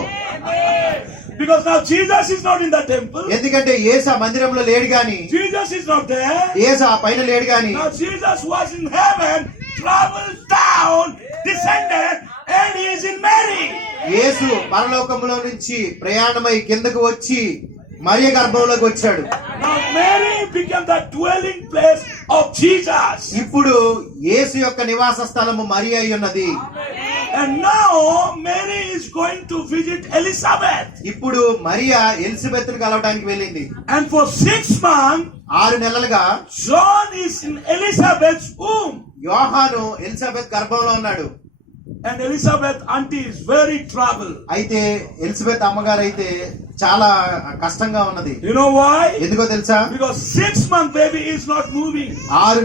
Because now Jesus is not in the temple. ఎందుకంటే యేసు ఆ మందిరంలో లేడు గాని, Jesus is not there. యేసు ఆ పైన లేడు గాని, Now Jesus was in heaven, traveled down, descended, and he is in Mary. యేసు పరలోకంలో నుంచి ప్రయాణమై కిందకు వచ్చి మరియ గర్భంలోకి వచ్చాడు. Now Mary became the dwelling place of Jesus. ఇప్పుడు యేసు యొక్క నివాస స్థలము మరియ అయి ఉన్నది. And now Mary is going to visit Elizabeth. ఇప్పుడు మరియ ఎలిజబెత్ ను కలవడానికి వెళ్ళింది. And for 6 months, 6 నెలలుగా John is in Elizabeth's womb. యోహాను ఎలిజబెత్ గర్భంలో ఉన్నాడు. And Elizabeth auntie is very troubled. అయితే ఎలిజబెత్ అమ్మగారు అయితే చాలా కష్టంగా ఉన్నది. You know why? ఎందుకో తెలుసా? Because 6 month baby is not moving. 6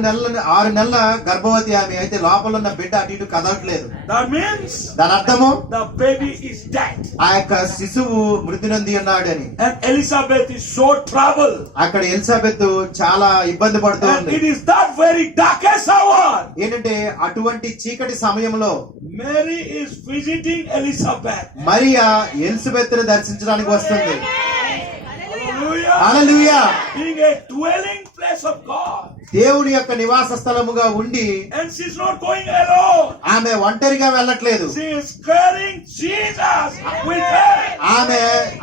నెలల గర్భవతి ఆమె అయితే లోపల ఉన్న బిడ్డ అటు ఇటు కదలట్లేదు. That means దాని అర్థము the baby is dead. ఆ యొక్క శిశువు మృతి నొంది ఉన్నాడు అని. And Elizabeth is so troubled. అక్కడ ఎలిజబెత్ చాలా ఇబ్బంది పడుతూ And ఉంది. it is that very darkest hour. ఏంటంటే అటువంటి చీకటి సమయంలో Mary is visiting Elizabeth. Mariya Elizabeth ను దర్శించడానికి వస్తుంది. Hallelujah. Hallelujah. Being a dwelling place of God. దేవుని యొక్క నివాస స్థలముగా ఉండి And she's not going alone. ఆమె ఒంటరిగా వెళ్ళట్లేదు. She is carrying Jesus with her.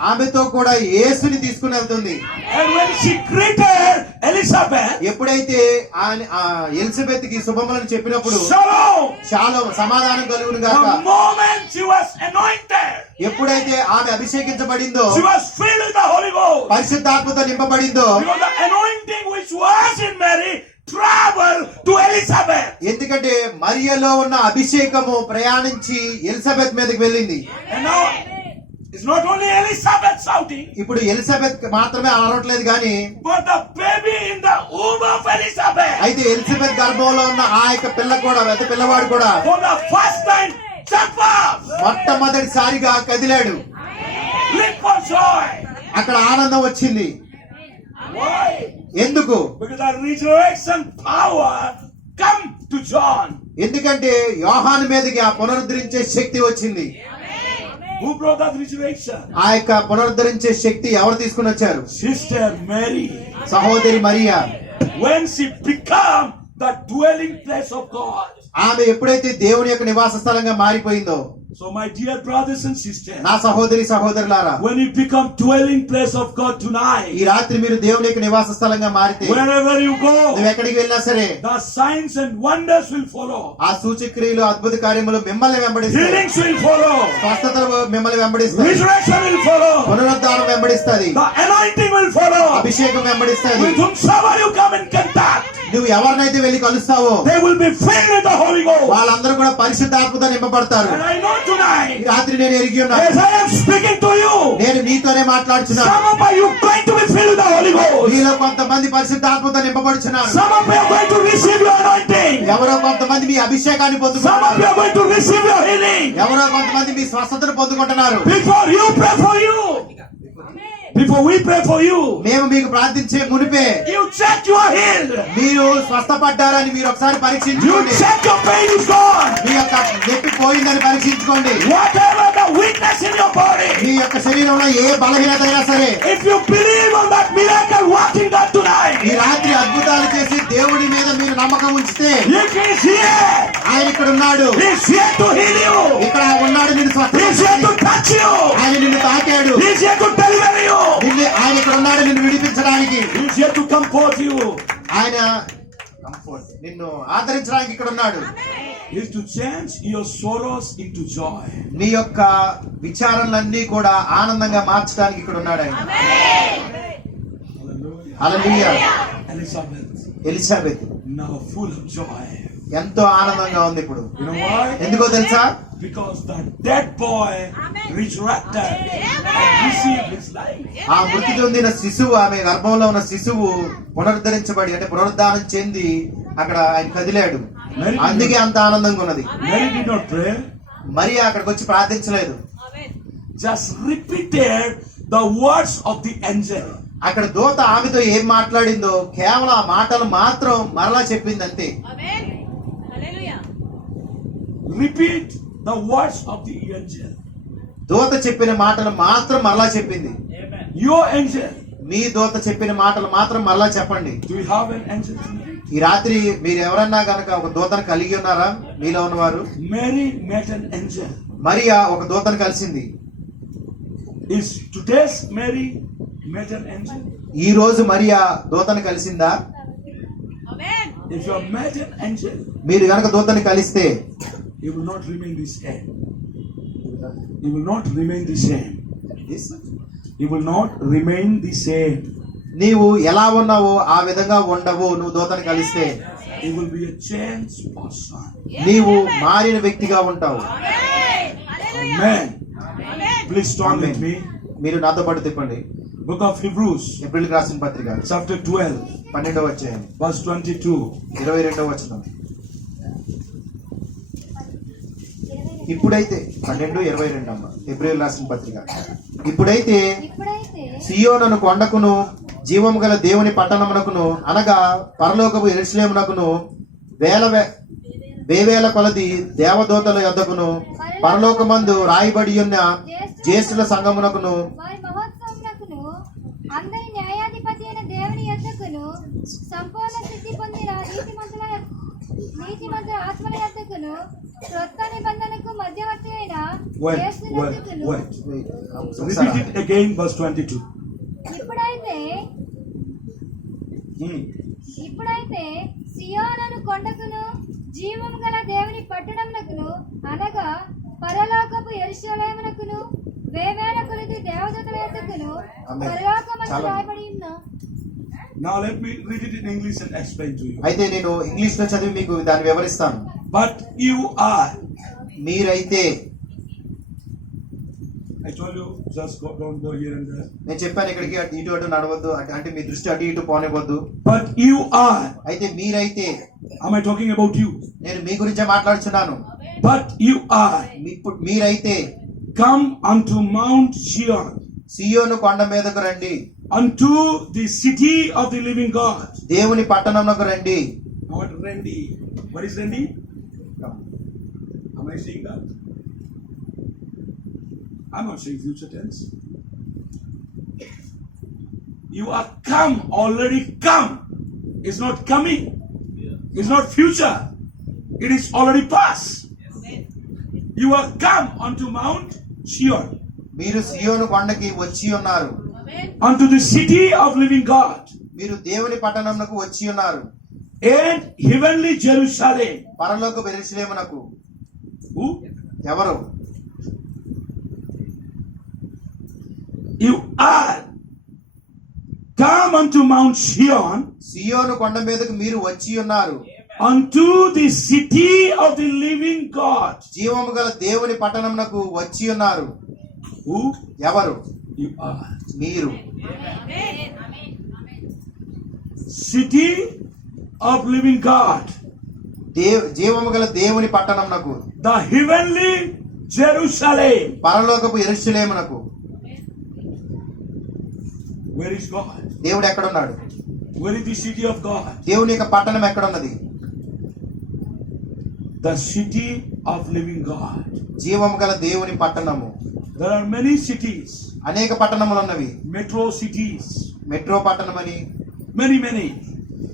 ఆమెతో కూడా యేసుని తీసుకుని వెళ్తుంది. And when she greeted Elizabeth, ఎప్పుడైతే ఎలిజబెత్ కి శుభములను చెప్పినప్పుడు Shalom. సమాధానం కలుగును గాక. The moment she was anointed, ఎప్పుడైతే ఆమె అభిషేకించబడిందో, she was filled with the Holy Ghost. పరిశుద్ధాత్మతో నింపబడిందో, Because the anointing which was in Mary traveled to Elizabeth. ఎందుకంటే మరియలో ఉన్న అభిషేకము ప్రయాణించి ఎలిజబెత్ మీదకి వెళ్ళింది. And now it's not only Elizabeth shouting, ఇప్పుడు ఎలిజబెత్ మాత్రమే అరవట్లేదు గాని, but the baby in the womb of Elizabeth, అయితే ఎలిజబెత్ గర్భంలో ఉన్న ఆ యొక్క పిల్ల కూడా, పెద్ద పిల్లవాడు కూడా for the first time jump up, మొట్టమొదటిసారిగా కదిలాడు. leap for joy. అక్కడ ఆనందం వచ్చింది. Why? ఎందుకు? Because the resurrection power come to John. ఎందుకంటే యోహాను మీదకి ఆ పునరుద్ధరించే శక్తి వచ్చింది. Who brought that resurrection? ఆ యొక్క పునరుద్ధరించే శక్తి ఎవరు తీసుకుని వచ్చారు? Sister Mary. సహోదరి Mariya. When she became the dwelling place of God. ఆమె ఎప్పుడైతే దేవుని యొక్క నివాస స్థలంగా మారిపోయిందో, So my dear brothers and sisters, నా సహోదరి సహోదరులారా, when you become dwelling place of God ఈ tonight, రాత్రి మీరు దేవుని యొక్క నివాస స్థలంగా మారితే, wherever you నువ్వు go, ఎక్కడికి వెళ్ళినా సరే the signs and wonders will follow. ఆ సూచక్రియలు అద్భుత కార్యములు మిమ్మల్ని వెంబడిస్తాయి. Healings will follow. స్వస్థతలు మిమ్మల్ని వెంబడిస్తాయి. Resurrection will follow. పునరుద్ధానం వెంబడిస్తుంది. The anointing will follow. అభిషేకం వెంబడిస్తుంది. With whomsoever you come in contact, నువ్వు ఎవరినైతే వెళ్లి కలుస్తావో they will be filled with the Holy Ghost. వాళ్ళందరూ కూడా పరిశుద్ధాత్మతో నింపబడతారు. And I know ఈ tonight, రాత్రి నేను ఎరిగి ఉన్నాను, as I am speaking to you, నేను నీతోనే మాట్లాడుచున్నాను. some of you are going to be filled with the Holy Ghost. మీలో కొంతమంది పరిశుద్ధాత్మతో నింపబడుచున్నారు. Some of you are going to receive your anointing. ఎవరో కొంతమంది మీ అభిషేకాన్ని Some of పొందుకుంటున్నారు. you are going to receive your healing. ఎవరో కొంతమంది మీ స్వస్థతను పొందుకుంటున్నారు. Before you pray for you, before we pray for you, మేము మీకు ప్రార్థించే మునిపే you check you are healed. మీరు స్వస్థపడ్డారని మీరు ఒకసారి You పరీక్షించుకోండి. check your pain is gone. మీ యొక్క నొప్పి పోయిందని పరీక్షించుకోండి. Whatever the weakness in your body, మీ యొక్క శరీరంలో ఏ బలహీనత అయినా సరే, if you believe on that miracle working God ఈ tonight, రాత్రి అద్భుతాలు చేసి దేవుడి మీద మీరు నమ్మకం ఉంచితే, if He is here, ఆయన ఇక్కడ ఉన్నాడు. He is here to heal you. ఇక్కడ ఆయన ఉన్నాడు, నిన్ను He is here to స్వస్థపరచడానికి. touch you. ఆయన నిన్ను తాకాడు. He is here to deliver you. ఆయన ఇక్కడ ఉన్నాడు నిన్ను విడిపించడానికి. He is here to comfort you. ఆయన నిన్ను ఆదరించడానికి ఇక్కడ ఉన్నాడు. He is to change your sorrows into joy. నీ యొక్క విచారణలన్నీ కూడా ఆనందంగా మార్చడానికి ఇక్కడ ఉన్నాడు ఆయన. Hallelujah. Hallelujah. Elizabeth, Elizabeth now full of joy. ఎంతో ఆనందంగా ఉంది ఇప్పుడు. You know why? ఎందుకో తెలుసా? Because the dead boy resurrected and received his life. ఆ మృతి చెందిన శిశువు, ఆమె గర్భంలో ఉన్న శిశువు పునరుద్ధరించబడి అంటే పునరుద్ధానం చెంది అక్కడ ఆయన కదిలాడు. అందుకే అంత ఆనందంగా ఉన్నది. Mary did not pray, మరి అక్కడికి వచ్చి ప్రార్థించలేదు. just repeated the words of the angel. అక్కడ దూత ఆమెతో ఏం మాట్లాడిందో కేవలం ఆ మాటలు మాత్రం మరలా చెప్పింది అంతే. Repeat the words of the angel. దూత చెప్పిన మాటలు మాత్రం మరలా చెప్పింది. Your angel. మీ దూత చెప్పిన మాటలు మాత్రం మరలా చెప్పండి. Do you have an angel tonight? ఈ రాత్రి మీరు ఎవరన్నా గనక ఒక దూతను కలిగి ఉన్నారా? మీలో ఉన్నవారు. Mary met an angel. Mariya ఒక దూతను కలిసింది. Is today's Mary met an angel? ఈ రోజు మరియా దూతను కలిసిందా? If you have met an angel, మీరు గనక దూతను కలిస్తే you will not remain the same. You will not remain the same. You will not remain the same. నీవు ఎలా ఉన్నావో ఆ విధంగా ఉండవు. నువ్వు దూతను కలిస్తే You will be a changed person. నీవు మారిన వ్యక్తిగా ఉంటావు. Amen. Please stand with me. మీరు నాతో పాటు తిప్పండి. Book of Hebrews, ఏప్రిల్కి రాసిన పత్రిక chapter 12, 12వ అధ్యాయం verse 22. 22వ వచనం. ఇప్పుడైతే 12:22 అమ్మ. ఏప్రిల్ రాసిన పత్రిక. ఇప్పుడైతే ఇప్పుడైతే సియోనును కొండకును జీవము గల దేవుని పట్టణమునకును అనగా పరలోకపు యెరూషలేమునకును వేవేల కొలది దేవదూతల యొద్దకును పరలోకమందు రాయబడి ఉన్న జ్యేష్ఠుల సంఘమునకును వారి మహోత్సవమునకును అందరి న్యాయాధిపతి అయిన దేవుని యొద్దకును సంపూర్ణ సిద్ధి పొందిన నీతిమంతుల ఆత్మల యొద్దకును క్రొత్త నిబంధనకు మధ్యవర్తి అయిన యేసుని యొద్దకును Repeat it again, verse 22. ఇప్పుడైతే సియోనును కొండకును జీవము గల దేవుని పట్టణమునకును అనగా పరలోకపు యెరూషలేమునకును వేవేల కొలది దేవదూతల యొద్దకును పరలోకమందు రాయబడి ఉన్న. Now let me read it in English and explain to you. అయితే నేను ఇంగ్లీష్ లో చదివి మీకు దాన్ని వివరిస్తాను. But you are. మీరైతే, I told you, just don't go here and there. నేను చెప్పాను ఇక్కడికి ఇటు అటు నడవద్దు, అంటే మీ దృష్టి అటు ఇటు పోనివ్వద్దు. But you are. అయితే మీరైతే, Am I talking about you? నేను మీ గురించే మాట్లాడుచున్నాను. But you are. మీరైతే Come unto Mount Zion, సియోను కొండ మీదకు రండి, unto the city of the living God. దేవుని పట్టణంలోకి రండి. What Randy? What is Randy? Am I saying that? I'm not saying future tense. You are come, already come. It's not coming. It's not future. It is already past. You are come unto Mount Zion, మీరు సియోను కొండకి వచ్చి ఉన్నారు. unto the city of living God, మీరు దేవుని పట్టణమునకు వచ్చి ఉన్నారు. and heavenly Jerusalem. పరలోక యెరూషలేమునకు. Who? ఎవరు? You are come unto Mount Zion, సియోను కొండ మీదకు మీరు వచ్చి ఉన్నారు. unto the city of the living God. జీవము గల దేవుని పట్టణమునకు వచ్చి ఉన్నారు. Who? ఎవరు? You are. మీరు. City of living God. జీవము గల దేవుని పట్టణమునకు. The heavenly Jerusalem. పరలోకపు యెరూషలేమునకు. Where is God? దేవుడు ఎక్కడున్నాడు? Where is the city of God? దేవుని యొక్క పట్టణం ఎక్కడున్నది? The city of living God. జీవము గల దేవుని పట్టణము. There are many cities, అనేక పట్టణములు ఉన్నవి. metro cities, మెట్రో పట్టణమని many.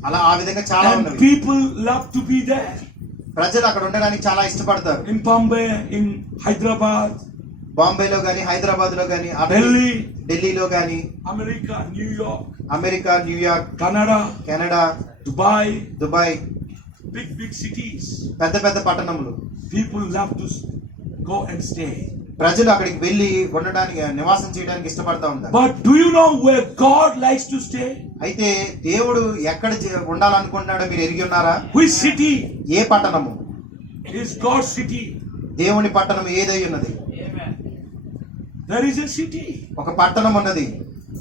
అలా ఆ విధంగా చాలా And ఉన్నవి. people love to be there. ప్రజలు అక్కడ ఉండడానికి చాలా ఇష్టపడతారు. In Bombay, in Hyderabad, బాంబేలో గాని, హైదరాబాద్ లో గాని, Delhi, ఢిల్లీలో గాని, America, New York, America, New York, Canada, Canada, Dubai, Dubai, big cities. పెద్ద పెద్ద పట్టణములు. People love to go and stay. ప్రజలు అక్కడికి వెళ్లి ఉండడానికి, నివాసం చేయడానికి ఇష్టపడతా ఉంటారు. But do you know where God likes to stay? అయితే దేవుడు ఎక్కడ ఉండాలనుకుంటున్నాడో మీరు ఎరిగి ఉన్నారా? Which city ఏ పట్టణము? is God's city? దేవుని పట్టణం ఏదై ఉన్నది? There is a city ఒక పట్టణం ఉన్నది.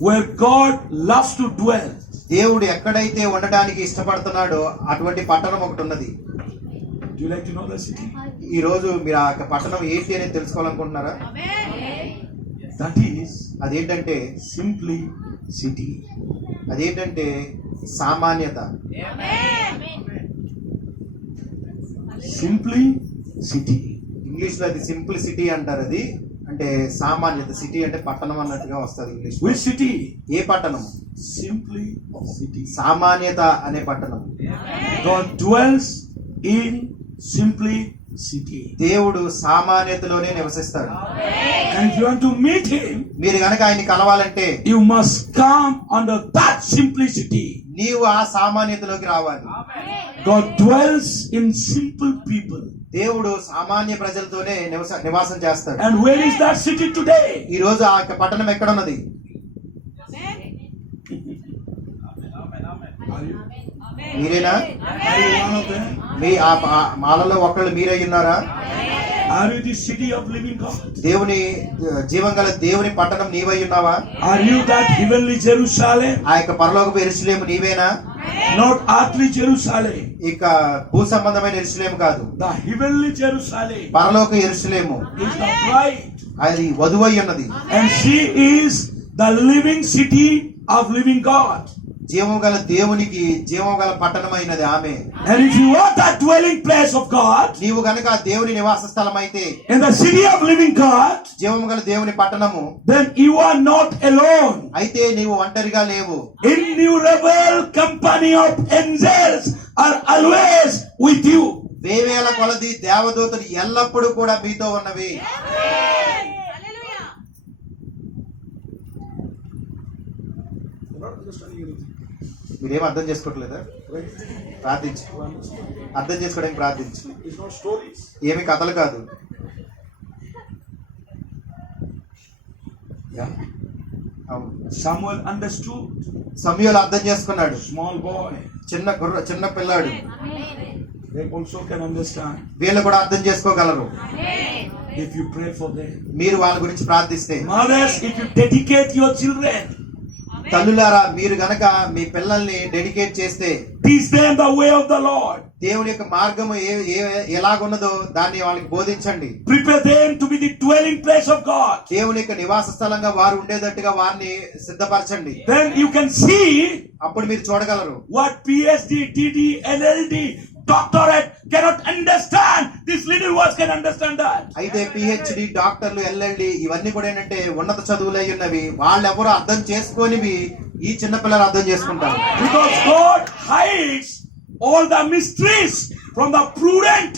where God loves to dwell. దేవుడు ఎక్కడైతే ఉండడానికి ఇష్టపడుతున్నాడో అటువంటి పట్టణం ఒకటి ఉన్నది. Do you like to know the city? ఈ రోజు మీరు ఆ పట్టణం ఏంటి అనేది తెలుసుకోవాలనుకుంటున్నారా? That is అదేంటంటే simply city. అదేంటంటే సామాన్యత. Simply city. ఇంగ్లీష్ లో అది సింపుల్ సిటీ అంటారు. అది అంటే సామాన్యత. సిటీ అంటే పట్టణం అన్నట్టుగా వస్తుంది ఇంగ్లీష్. Which city? ఏ పట్టణం? Simply city. సామాన్యత అనే పట్టణం. God dwells in simply city. దేవుడు సామాన్యతలోనే నివసిస్తాడు. And if you want to meet him, మీరు గనక ఆయన్ని కలవాలంటే you must come under that simplicity. నీవు ఆ సామాన్యతలోకి రావాలి. God dwells in simple people. దేవుడు సామాన్య ప్రజలతోనే నివాసం చేస్తాడు. And where is that city today? ఈ రోజు ఆ యొక్క పట్టణం ఎక్కడ ఉన్నది? మీరేనా? Are you one of them? మీ ఆ మాలలో ఒకళ్ళు మీరై ఉన్నారా? Are you the city of living God? దేవుని జీవం గల దేవుని పట్టణం నీవై ఉన్నావా? Are you that heavenly Jerusalem? ఆ యొక్క పరలోకపు యెరూషలేము నీవేనా? Not earthly Jerusalem. ఇక భూ సంబంధమైన యెరూషలేము కాదు. The heavenly Jerusalem పరలోక యెరూషలేము is the bride. అది వధువై ఉన్నది. And she is the living city of living God. జీవం గల దేవునికి జీవం గల పట్టణమైనది ఆమె. And if you are that dwelling place of God, నీవు గనక దేవుని నివాస స్థలం అయితే, in the city of living God, జీవం గల దేవుని పట్టణము, then you are not alone. అయితే నీవు ఒంటరిగా లేవు. Innumerable company of angels are always with you. వేవేల కొలది దేవదూతలు ఎల్లప్పుడూ కూడా మీతో ఉన్నవి. మీరేం అర్థం చేసుకోవట్లేదా? ప్రార్థించు. అర్థం చేసుకోవడానికి ప్రార్థించు. It's not stories. ఏమి కథలు కాదు. Yeah. అవును. Samuel understood. సమూయేలు అర్థం చేసుకున్నాడు. Small boy. చిన్న పిల్లాడు. They also can understand వీళ్ళు కూడా అర్థం చేసుకోగలరు if you pray for them. మీరు వాళ్ళ గురించి ప్రార్థిస్తే. Mothers, if you dedicate your children, తల్లులారా మీరు గనక మీ పిల్లల్ని డెడికేట్ చేస్తే, teach them the way of the Lord. దేవుని యొక్క మార్గము ఎలాగున్నదో దాన్ని వాళ్ళకి బోధించండి. Prepare them to be the dwelling place of God. దేవుని యొక్క నివాస స్థలంగా వారు ఉండేటట్టుగా వారిని సిద్ధపరచండి. Then you can see అప్పుడు మీరు చూడగలరు. what PhD, DD, LLD, doctorate cannot understand. These little ones can understand that. అయితే పిహెచ్డి, డాక్టర్లు, ఎల్ఎల్డి ఇవన్నీ కూడా ఏంటంటే ఉన్నత చదువులై ఉన్నవి. వాళ్ళెవరూ అర్థం చేసుకోనివి ఈ చిన్న పిల్లలు అర్థం చేసుకుంటారు. Because God hides all the mysteries from the prudent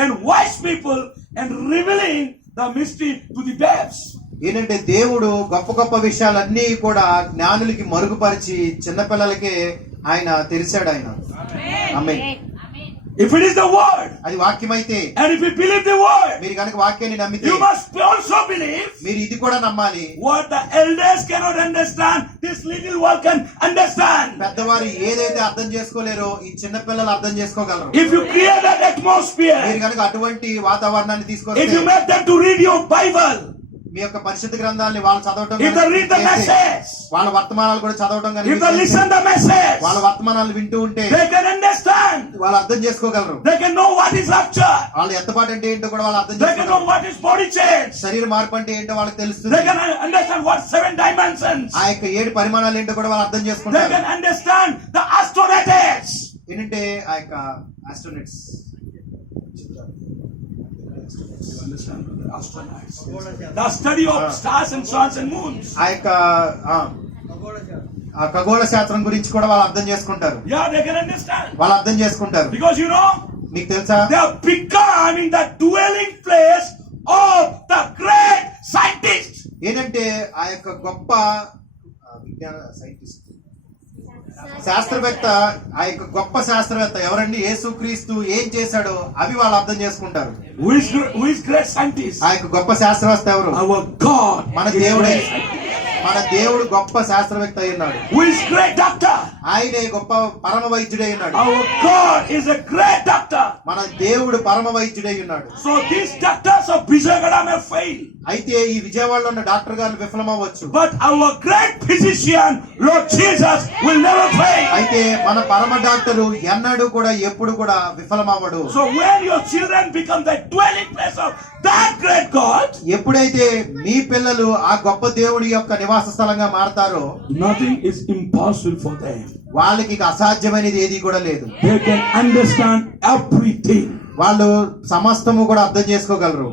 and wise people and revealing the mystery to the babes. ఏంటంటే దేవుడు గొప్ప గొప్ప విషయాలన్నీ కూడా జ్ఞానులకి మరుగుపరిచి చిన్నపిల్లలకే ఆయన తెరిచాడు ఆయన. ఆమేన్. If it is the word, అది వాక్యం అయితే, and if you believe the word, మీరు కనుక వాక్యాన్ని నమ్మితే you must also believe మీరు ఇది కూడా నమ్మాలి. what the elders cannot understand, this little one can understand. పెద్దవారు ఏదైతే అర్థం చేసుకోలేరో ఈ చిన్న పిల్లలు అర్థం చేసుకోగలరు. If you create that atmosphere, మీరు కనుక అటువంటి వాతావరణాన్ని if తీసుకొస్తే, you make them to read your Bible, మీ యొక్క పరిశుద్ధ గ్రంథాన్ని వాళ్ళు చదవటం if they read the చేస్తే, message, వాళ్ళ వర్తమానాలు కూడా చదవటం కానీ if they listen the message, వాళ్ళ వర్తమానాలు వింటూ ఉంటే they can understand. వాళ్ళు అర్థం చేసుకోగలరు. They can know what is rapture. వాళ్ళు ఎత్తపాటు అంటే ఏంటో కూడా వాళ్ళు అర్థం They can know చేసుకోగలరు. what is body change. శరీర మార్పు అంటే ఏంటో వాళ్ళకి They తెలుస్తుంది. can understand what 7 dimensions. ఆ యొక్క 7 పరిమాణాలు ఏంటో కూడా వాళ్ళు అర్థం They చేసుకుంటారు. can understand the astronauts. ఏంటంటే ఆ యొక్క astronauts, You understand the astronauts? The study of stars and suns and moons. ఆ యొక్క ఆ ఖగోళ శాస్త్రం గురించి కూడా వాళ్ళు అర్థం చేసుకుంటారు. Yeah, they can understand. వాళ్ళు అర్థం చేసుకుంటారు. Because you know, మీకు తెలుసా, they have become in the dwelling place of the great scientist. ఏంటంటే ఆ యొక్క గొప్ప విజ్ఞాన సైంటిస్ట్, శాస్త్రవేత్త, ఆ యొక్క గొప్ప శాస్త్రవేత్త ఎవరండి? యేసుక్రీస్తు ఏం చేశాడో అవి వాళ్ళు అర్థం చేసుకుంటారు. Who is great scientist? ఆ యొక్క గొప్ప శాస్త్రవేత్త ఎవరు? Our God. మన is దేవుడే. great scientist. మన దేవుడు గొప్ప శాస్త్రవేత్త అయి ఉన్నాడు. Who is great doctor? ఆయనే గొప్ప పరమ వైద్యుడై ఉన్నాడు. Our God is a great doctor. మన దేవుడు పరమ వైద్యుడై ఉన్నాడు. So these doctors of Vijayagada may fail, అయితే ఈ విజయవాడలో ఉన్న డాక్టర్ గారు విఫలమవ్వచ్చు, but our great physician, Lord Jesus, will never fail. అయితే మన పరమ డాక్టరు ఎన్నడూ కూడా ఎప్పుడు కూడా విఫలమవ్వడు. So when your children become the dwelling place of that great God, ఎప్పుడైతే మీ పిల్లలు ఆ గొప్ప దేవుడి యొక్క నివాస స్థలంగా మారతారో nothing is impossible for them. వాళ్ళకి ఇక అసాధ్యమైనది ఏది కూడా లేదు. They can understand everything. వాళ్ళు సమస్తము కూడా అర్థం చేసుకోగలరు.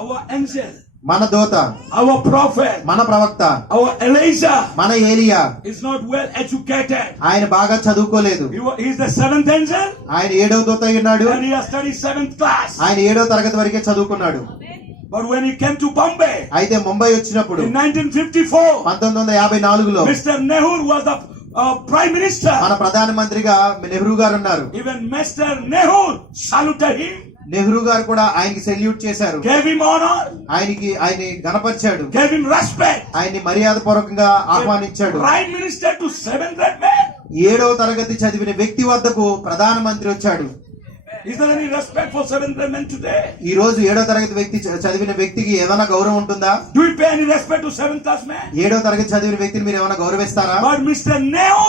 Our angel, మన దూత, our prophet, మన ప్రవక్త, our Elijah మన ఏలియా is not well educated. ఆయన బాగా చదువుకోలేదు. He is the 7th angel ఆయన 7వ దూత అయి ఉన్నాడు. and he has studied 7th class. ఆయన 7వ తరగతి వరకే చదువుకున్నాడు. But when he came to Bombay అయితే ముంబై వచ్చినప్పుడు in 1954, 1954లో Mr. Nehru was the prime minister. మన ప్రధానమంత్రిగా నెహ్రూ గారు ఉన్నారు. Even Mr. Nehru saluted him, Nehru గారు కూడా ఆయనకి సెల్యూట్ చేశారు. gave him honor, ఆయన్ని గణపరిచాడు. gave him respect. ఆయన్ని మర్యాద పూర్వకంగా ఆహ్వానించాడు. Prime minister to 7th grade man. 7వ తరగతి చదివిన వ్యక్తి వద్దకు ప్రధానమంత్రి వచ్చాడు. Is there any respect for 7th grade men today? ఈ రోజు 7వ తరగతి వ్యక్తి చదివిన వ్యక్తికి ఏమైనా గౌరవం ఉంటుందా? Do we pay any respect to 7th class man? 7వ తరగతి చదివిన వ్యక్తిని మీరు ఏమైనా గౌరవిస్తారా? But Mr. Nehru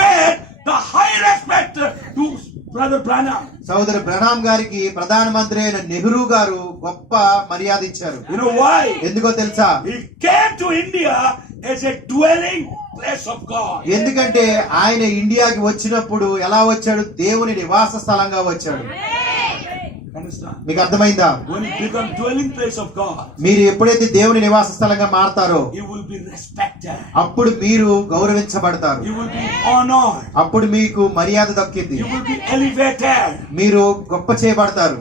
paid the high respect to Brother Branham. సోదరు బ్రహ్నాం గారికి ప్రధానమంత్రి అయిన నెహ్రూ గారు గొప్ప మర్యాద ఇచ్చారు. You know why? ఎందుకో తెలుసా? He came to India as a dwelling place of God. ఎందుకంటే ఆయన ఇండియాకి వచ్చినప్పుడు ఎలా వచ్చాడు? దేవుని నివాస స్థలంగా వచ్చాడు. Understand? మీకు అర్థమైందా? When you become dwelling place of God, మీరు ఎప్పుడైతే దేవుని నివాస స్థలంగా మారతారో you will be respected. అప్పుడు మీరు గౌరవించబడతారు. You will be honored. అప్పుడు మీకు మర్యాద దక్కింది. You will be elevated. మీరు గొప్ప చేయబడతారు.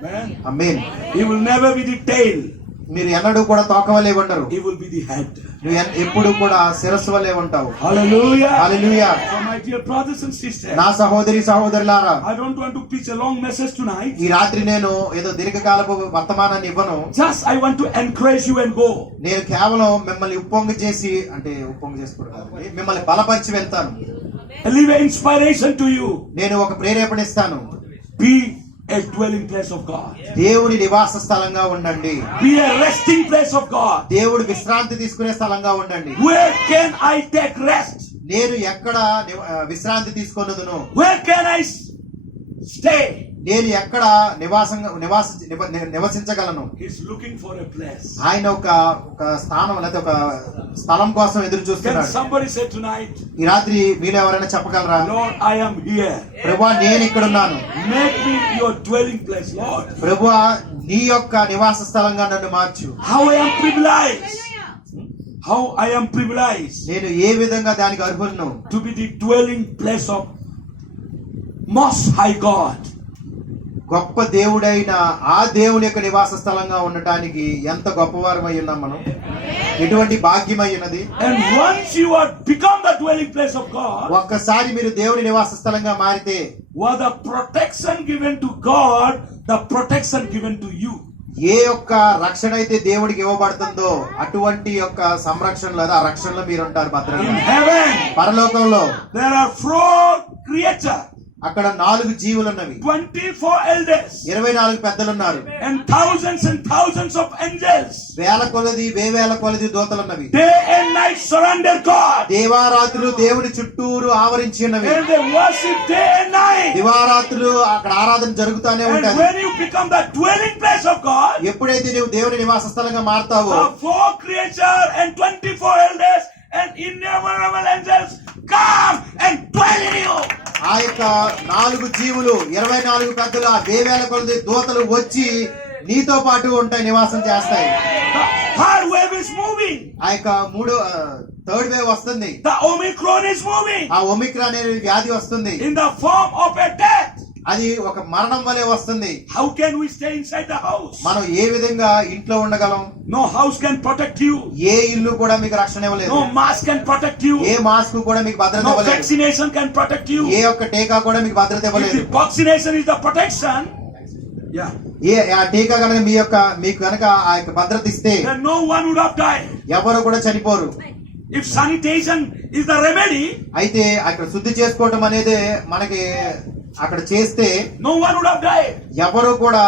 Amen. Amen. He will never be the tail. మీరు ఎన్నడూ కూడా తోకవలే ఉండరు. He will be the head. నువ్వు ఎప్పుడు కూడా శిరస్సు వలే ఉంటావు. Hallelujah. Hallelujah. So my dear brothers and sisters, నా సహోదరి సహోదరులారా, I don't want to preach a long message tonight. ఈ రాత్రి నేను ఏదో దీర్ఘకాలపు వర్తమానాన్ని ఇవ్వను. Just I want to encourage you and go. నేను కేవలం మిమ్మల్ని ఉప్పొంగ చేసి, అంటే ఉప్పొంగ చేసుకోవడం, మిమ్మల్ని బలపరిచి వెళ్తాను. Leave an inspiration to you. నేను ఒక ప్రేరేపణ ఇస్తాను. Be a dwelling place of God. దేవుని నివాస స్థలంగా ఉండండి. Be a resting place of God. దేవుడు విశ్రాంతి తీసుకునే స్థలంగా ఉండండి. Where can I take rest? నేను ఎక్కడ విశ్రాంతి తీసుకొనదును? Where can I stay? నేను ఎక్కడ నివసించగలను? He's looking for a place. ఆయన ఒక స్థానం లేదా ఒక స్థలం కోసం ఎదురు Can చూస్తున్నాడు. somebody say tonight, ఈ రాత్రి మీరు ఎవరైనా చెప్పగలరా? Lord, I am here. ప్రభువా, నేను ఇక్కడ ఉన్నాను. Make me your dwelling place, Lord. ప్రభువా, నీ యొక్క నివాస స్థలంగా నన్ను మార్చు. How I am privileged. How I am privileged నేను ఏ విధంగా దానికి అర్హులను? to be the dwelling place of Most High God. గొప్ప దేవుడైన ఆ దేవుని యొక్క నివాస స్థలంగా ఉండటానికి ఎంత గొప్పవారమై ఉన్నాం మనం. ఎటువంటి భాగ్యమై ఉన్నది. And once you are become the dwelling place of God, ఒక్కసారి మీరు దేవుని నివాస స్థలంగా మారితే was the protection given to God, the protection given to you. ఏ యొక్క రక్షణ అయితే దేవుడికి ఇవ్వబడుతుందో అటువంటి యొక్క సంరక్షణ లేదా ఆ రక్షణలో మీరు ఉంటారు In భద్రంగా. heaven, పరలోకంలో there are 4 creatures, అక్కడ 4 జీవులున్నవి, 24 elders, 24 పెద్దలున్నారు, and thousands of angels. వేల కొలది వేవేల కొలది దూతలున్నవి. Day and night surrender God. దేవారాత్రులు దేవుని చుట్టూరు ఆవరించి ఉన్నవి. And they worship day and night. దివారాత్రులు అక్కడ ఆరాధన జరుగుతానే And ఉంటది. when you become the dwelling place of God, ఎప్పుడైతే నువ్వు దేవుని నివాస స్థలంగా మారతావో the 4 creatures and 24 elders and innumerable angels come and dwell in you. ఆ యొక్క 4 జీవులు 24 పెద్దలు ఆ వేవేల కొలది దూతలు వచ్చి నీతో పాటు ఉంటాయి, నివాసం చేస్తాయి. The third wave is moving. ఆ యొక్క థర్డ్ వేవ్ వస్తుంది. The Omicron is moving ఆ ఒమిక్రాన్ అనే వ్యాధి వస్తుంది. in the form of a death. అది ఒక మరణం వలె వస్తుంది. How can we stay inside the house? మనం ఏ విధంగా ఇంట్లో ఉండగలం? No house can protect you. ఏ ఇల్లు కూడా మీకు రక్షణ ఇవ్వలేదు. No mask can protect you. A mask కూడా మీకు భద్రత No ఇవ్వలేదు. vaccination can protect you. ఏ ఒక్క టీకా కూడా మీకు భద్రత If ఇవ్వలేదు. the vaccination is the protection, yeah, ఆ టీకా కనుక మీకు కనుక ఆ యొక్క భద్రత ఇస్తే then no one would have died. ఎవరు కూడా చనిపోరు. If sanitation is the remedy, అయితే అక్కడ శుద్ధి చేసుకోవటం అనేది మనకి అక్కడ చేస్తే no one would have died. ఎవరు కూడా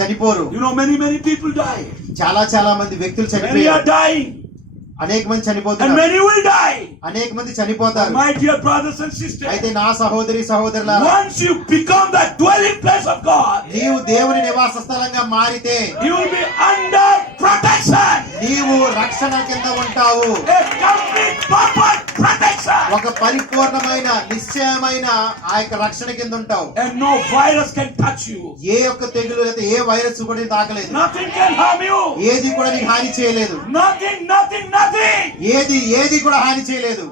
చనిపోరు. You know, many people die. చాలా మంది వ్యక్తులు Many are చనిపోయారు. dying, అనేక మంది and చనిపోతున్నారు. many will die. అనేక మంది చనిపోతారు. My dear brothers and sisters, అయితే నా సహోదరి సహోదరులారా, once you become the dwelling place of God, నీవు దేవుని నివాస స్థలంగా మారితే you will be under protection. నీవు రక్షణ కింద ఉంటావు. A complete proper protection. ఒక పరిపూర్ణమైన నిశ్చయమైన ఆ యొక్క రక్షణ కింద ఉంటావు. And no virus can touch you. ఏ ఒక్క తెగులు లేదా ఏ వైరస్ కూడా నీకు తాకలేదు. Nothing can harm you. ఏది కూడా నీకు హాని చేయలేదు. Nothing. ఏది కూడా హాని చేయలేదు.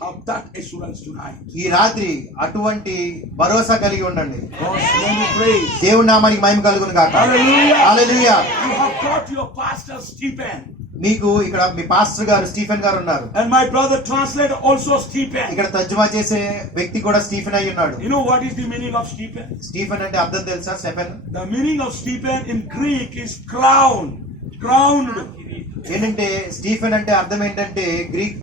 Have that assurance tonight. ఈ రాత్రి అటువంటి భరోసా కలిగి ఉండండి. God's name be praised. దేవుని నామానికి మహిమ కలుగును గాక. Hallelujah. Hallelujah. You have got your pastor Stephen. మీకు ఇక్కడ మీ పాస్టర్ గారు స్టీఫెన్ గారు ఉన్నారు. And my brother translator also Stephen. ఇక్కడ తర్జుమా చేసే వ్యక్తి కూడా స్టీఫెన్ అయి ఉన్నాడు. You know what is the meaning of Stephen? Stephen అంటే అర్థం తెలుసా? Stephen The meaning of Stephen in Greek is crowned. ఏంటంటే స్టీఫెన్ అంటే అర్థం ఏంటంటే గ్రీక్